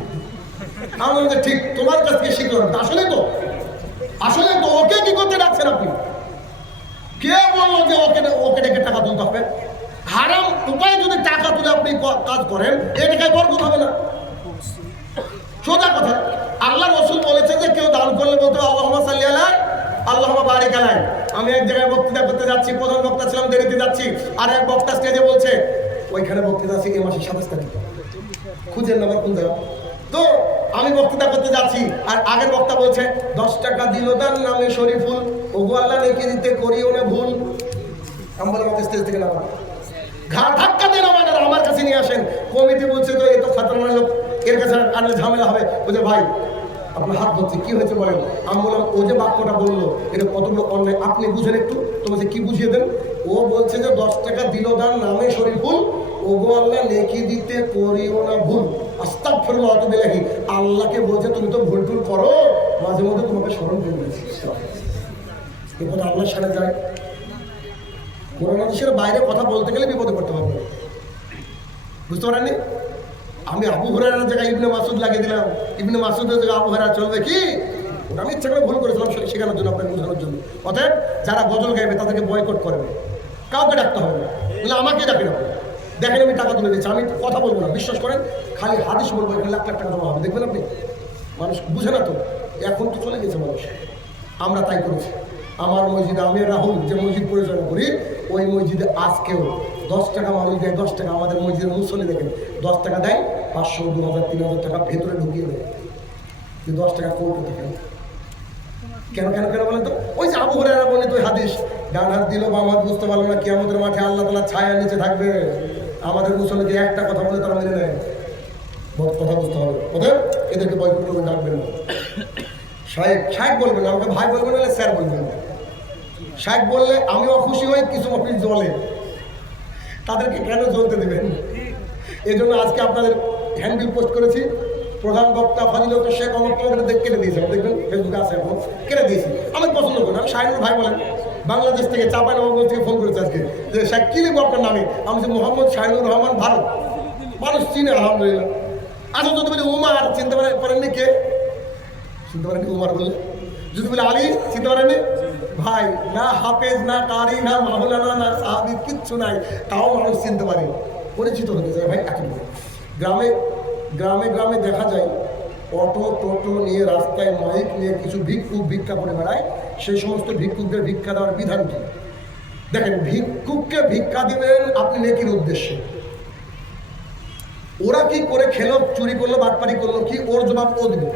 আমি বলছি ঠিক, তোমার কাছ থেকে শিখলাম। আসলে তো ওকে কি করতে ডাকছেন আপনি? কে বললো যে ওকে ডেকে টাকা তুলতে হবে? হারাম উপায় যদি টাকা তুলে আপনি কাজ করেন, এ টাকায় বরকত হবে না। সোজা কথা, আল্লাহ রাসূল বলেছে যে কেউ দান করলে বলতে আল্লাহুম্মা সাল্লি আলা আল্লাহুম্মা বারিক আলাই। আমি এক জায়গায় বক্তৃতা করতে যাচ্ছি, প্রধান বক্তা ছিলাম, দেরিতে যাচ্ছি, আর এক বক্তা স্টেজে বলছে, ওইখানে বক্তৃতা আছে এই মাসের 27 তারিখ, খুঁজেন না কোন জায়গা। তো আমি বক্তৃতা করতে যাচ্ছি, আর আগের বক্তা বলছে 10 টাকা দিল দান নামে শরীফুল, ওগো আল্লাহ নেকি দিতে করিও না ভুল। আমি বললাম আমাকে স্টেজ থেকে নামান, ঘাড় ধাক্কা দিয়ে নামান, আমার কাছে নিয়ে আসেন। কমিটি বলছে তো এই তো খাতারনার লোক, এর কাছে আনলে ঝামেলা হবে। বলছে ভাই আপনার হাত ধরছে, কি হয়েছে বলেন। আমি বললাম ও যে বাক্যটা বললো এটা কতগুলো অন্যায়, আপনি বুঝেন একটু, তোমাকে কি বুঝিয়ে দেন। ও বলছে যে 10 টাকা দিল দান নামে শরীফুল, ওগো আল্লাহ নেকি দিতে করিও না ভুল। আস্তাগফিরুল্লাহ ওয়া আতুবু ইলাইহি। আল্লাহকে বলছে তুমি তো ভুল টুল করো, মাঝে মধ্যে তোমাকে স্মরণ করে দিয়েছি। এই কথা আল্লাহর সাথে যায়। কোরআন হাদিসের বাইরে কথা বলতে গেলে বিপদে পড়তে পারবো, বুঝতে পারেননি? আমি আবু হুরায়রার জায়গায় ইবনে মাসউদ লাগিয়ে দিলাম, ইবনে মাসউদের জায়গায় আবু হুরায়রা চলবে কি? ওটা আমি ইচ্ছা করে ভুল করেছিলাম শেখানোর জন্য, আপনাকে বোঝানোর জন্য। অতএব যারা গজল গাইবে তাদেরকে বয়কট করবে, কাউকে ডাকতে হবে না, বলে আমাকে ডাকে না। দেখেন আমি টাকা তুলে দিচ্ছি, আমি কথা বলবো না, বিশ্বাস করেন, খালি হাদিস বলবো, এখানে লাখ লাখ টাকা জমা হবে, দেখবেন আপনি। মানুষ বুঝে না তো, এখন তো চলে গেছে মানুষ, আমরা তাই করেছি। আমার মসজিদে, আমি রাহুল যে মসজিদ পরিচালনা করি, ওই মসজিদে আজকেও 10 টাকা মানুষ দেয়, 10 টাকা। আমাদের মসজিদের মুসল্লি দেখেন 10 টাকা দেয়, 500, 2000, 3000 টাকা ভেতরে ঢুকিয়ে দেয়, 10 টাকা কৌটো থেকে। কেন কেন কেন বলেন তো? ওই যে আবু হুরায়রা বর্ণিত ওই হাদিস, ডান হাত দিল বাম হাত বুঝতে পারলো না, কিয়ামতের মাঠে আল্লাহ তাআলা ছায়ার নিচে থাকবে। আমাদের মুসল্লিকে একটা কথা বলে তারা মেনে নেয়। কথা বুঝতে হবে, কোথায় এদেরকে বয়কট করবেন, ডাকবেন না। সাহেব বলবেন, আমাকে ভাই বলবেন না, স্যার বলবেন। সাহেব বললে আমিও খুশি হই, কিছু অফিস জ্বলে, তাদেরকে কেন জ্বলতে দেবেন? এই জন্য আজকে আপনাদের হ্যান্ডবিল পোস্ট করেছি, প্রধান বক্তা ফাজিলত শেখ অমর কেটে দিয়েছে, দেখবেন ফেসবুকে আছে, এখন কেটে দিয়েছি। আমি পছন্দ করি না। শাহিনুর ভাই বলেন, বাংলাদেশ থেকে চাঁপাইনবাবগঞ্জ থেকে ফোন করেছে আজকে যে শেখ কি লিখবো আপনার নামে? আমি যে মোহাম্মদ শাহিনুর রহমান, ভারত। মানুষ চিনে আলহামদুলিল্লাহ। আচ্ছা, যদি বলি উমার, চিনতে পারেননি? কে চিনতে পারেননি উমার বললে? যদি বলি আলী, চিনতে পারেননি? ভাই, না হাফেজ, না কারি, না মাওলানা, না সাহাবী, কিচ্ছু নাই, তাও মানুষ চিনতে পারে, পরিচিত হতে যায়। ভাই একই গ্রামে গ্রামে গ্রামে দেখা যায় অটো টোটো নিয়ে, রাস্তায় মাইক নিয়ে কিছু ভিক্ষুক ভিক্ষা করে বেড়ায়। সেই সমস্ত ভিক্ষুকদের ভিক্ষা দেওয়ার বিধান কি? দেখেন, ভিক্ষুককে ভিক্ষা দিবেন আপনি নেকির উদ্দেশ্যে। ওরা কি করে খেলো, চুরি করলো, বাটপারি করলো, কি ওর জবাব ও দিবে।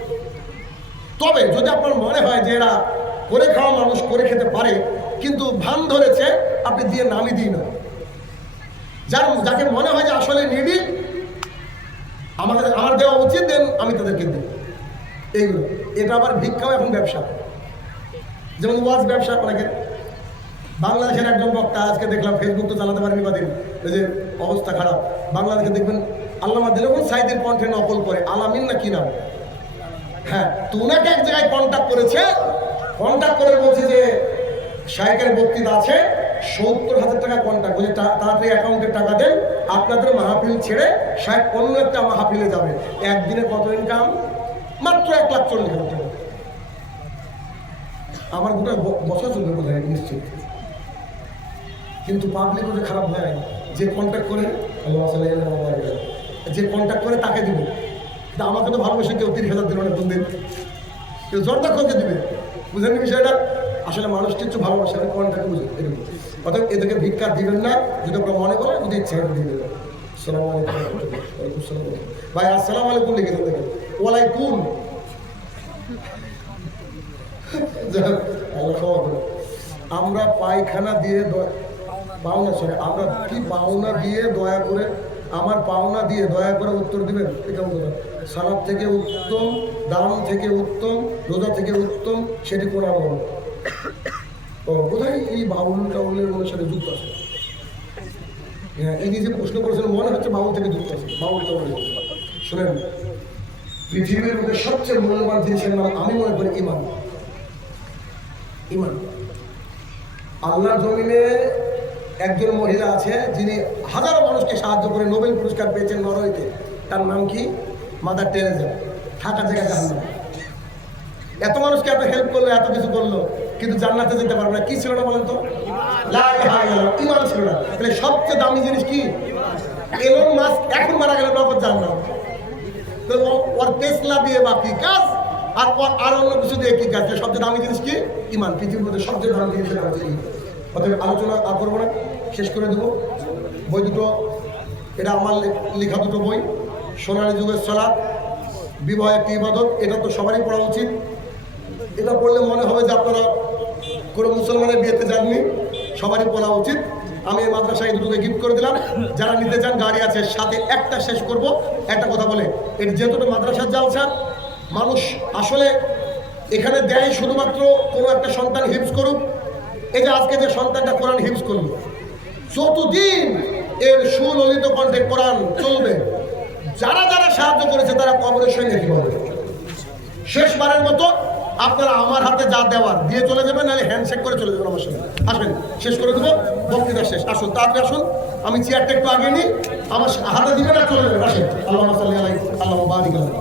তবে যদি আপনার মনে হয় যে এরা করে খাওয়া মানুষ, করে খেতে পারে, কিন্তু ভান ধরেছে, আপনি দিয়ে নামই দিই না। যাকে মনে হয় যে আসলে নিবি, আমার দেওয়া উচিত, দেন আমি তাদেরকে দিই। এইগুলো, এটা আবার ভিক্ষাও এখন ব্যবসা, যেমন ওয়াজ ব্যবসা। অনেকে বাংলাদেশের একজন বক্তা, আজকে দেখলাম, ফেসবুক তো চালাতে পারেনি বাদিন, এই যে অবস্থা খারাপ। বাংলাদেশে দেখবেন আল্লামা দিলরুমান সাইদের কণ্ঠে নকল করে, আলামিন না কি নাম, হ্যাঁ, তো ওনাকে এক জায়গায় কন্ট্যাক্ট করে বলছে যে শাইখের বক্তৃতা আছে, 70,000 টাকা কন্ট্যাক্ট, বলছে তাড়াতাড়ি অ্যাকাউন্টে টাকা দেন, আপনাদের মাহফিল ছেড়ে শাইখ অন্য একটা মাহফিলে যাবে। একদিনে কত ইনকাম? মাত্র 1,40,000 টাকা। আমার গোটা বছর চলবে বোধ হয় নিশ্চিত। কিন্তু পাবলিক ওটা খারাপ হয়, যে কন্ট্যাক্ট করে, যে কন্ট্যাক্ট করে তাকে দিব। কিন্তু আমাকে তো ভালোবেসে কেউ 30,000 দিল না, কোন দিন কেউ জর্দাক্ষকে দিবে। বুঝলেন বিষয়টা? আসলে মানুষ কিছু ভালোবাসে, কন্ট্যাক্ট বুঝে, এরকম। অর্থাৎ এদেরকে ভিক্ষা দিবেন না, যদি আপনার মনে করেন, যদি ইচ্ছা দিয়ে দেবেন। আসসালামু আলাইকুম ভাই, আসসালামু আলাইকুম লিখে দেন, দেখেন ওয়ালাইকুম। আমরা পায়খানা দিয়ে পাওনা, সরি, আমরা কি পাওনা দিয়ে দয়া করে, আমার পাওনা দিয়ে দয়া করে উত্তর দিবেন। কেমন কথা? সালাদ থেকে উত্তম, দান থেকে উত্তম, রোজা থেকে উত্তম, সেটি কোন আমল? ও বোধহয় এই বাউল টাউলের মনের সাথে যুক্ত আছে। হ্যাঁ, এই যে প্রশ্ন করেছেন, মনে হচ্ছে বাউল থেকে যুক্ত আছে, বাউল টাউলের। শুনেন, পৃথিবীর মধ্যে সবচেয়ে মূল্যবান জিনিসের নাম আমি মনে করি ইমান। ইমান। আল্লাহর জমিনে একজন মহিলা আছে, যিনি হাজারো মানুষকে সাহায্য করে নোবেল পুরস্কার পেয়েছেন নরওয়েতে। তার নাম কি? Mother Teresa. থাকার জায়গা জাহান্নাম। এত মানুষকে এত হেল্প করলো, এত কিছু করলো, কিন্তু জান্নাতে যেতে পারবে না। কি ছিল না বলেন তো? লা ইলাহা ইল্লাল্লাহ, ঈমান ছিল না। তাহলে সবচেয়ে দামি জিনিস কি? এলন মাস্ক এখন মারা গেলে নগদ জান্নাত। তো ওর টেসলা দিয়ে বাকি কাজ, আর অন্য কিছু দিয়ে কি কাজ? সবচেয়ে দামি জিনিস কি? ঈমান। পৃথিবীর মধ্যে সবচেয়ে দামি জিনিস হচ্ছে ঈমান। অতএব আলোচনা আর করবো না, শেষ করে দেবো। বই দুটো, এটা আমার লেখা দুটো বই, সোনালী যুগের সালাত, বিবাহ একটি ইবাদত। এটা তো সবারই পড়া উচিত। এটা পড়লে মনে হবে যে আপনারা কোনো মুসলমানের বিয়েতে যাননি, সবারই পড়া উচিত। আমি এই মাদ্রাসায় দুটোকে গিফট করে দিলাম। যারা নিতে চান, গাড়ি আছে সাথে। একটা শেষ করব একটা কথা বলে, এর যেহেতু মাদ্রাসার জালসা, মানুষ আসলে এখানে দেয় শুধুমাত্র কোনো একটা সন্তান হিফজ করুক। এই যে আজকে যে সন্তানটা কোরআন হিফজ করল, যতদিন এর সুললিত কণ্ঠে কোরআন চলবে, যারা যারা সাহায্য করেছে তারা কবরের সঙ্গে কি হবে। শেষবারের মতো আপনারা আমার হাতে যা দেওয়ার দিয়ে চলে যাবেন, নাহলে হ্যান্ডশেক করে চলে যাবেন আমার সঙ্গে। আসবেন, শেষ করে দেবো, বক্তৃতা শেষ। আসুন, তাড়াতাড়ি আসুন, আমি চেয়ারটা একটু আগে নিই, আমার হাতে দিবেন আর চলে যাবেন। আসেন। আল্লাহ সাল্লি আলাইহি, আল্লাহ বারিক আলাইহি।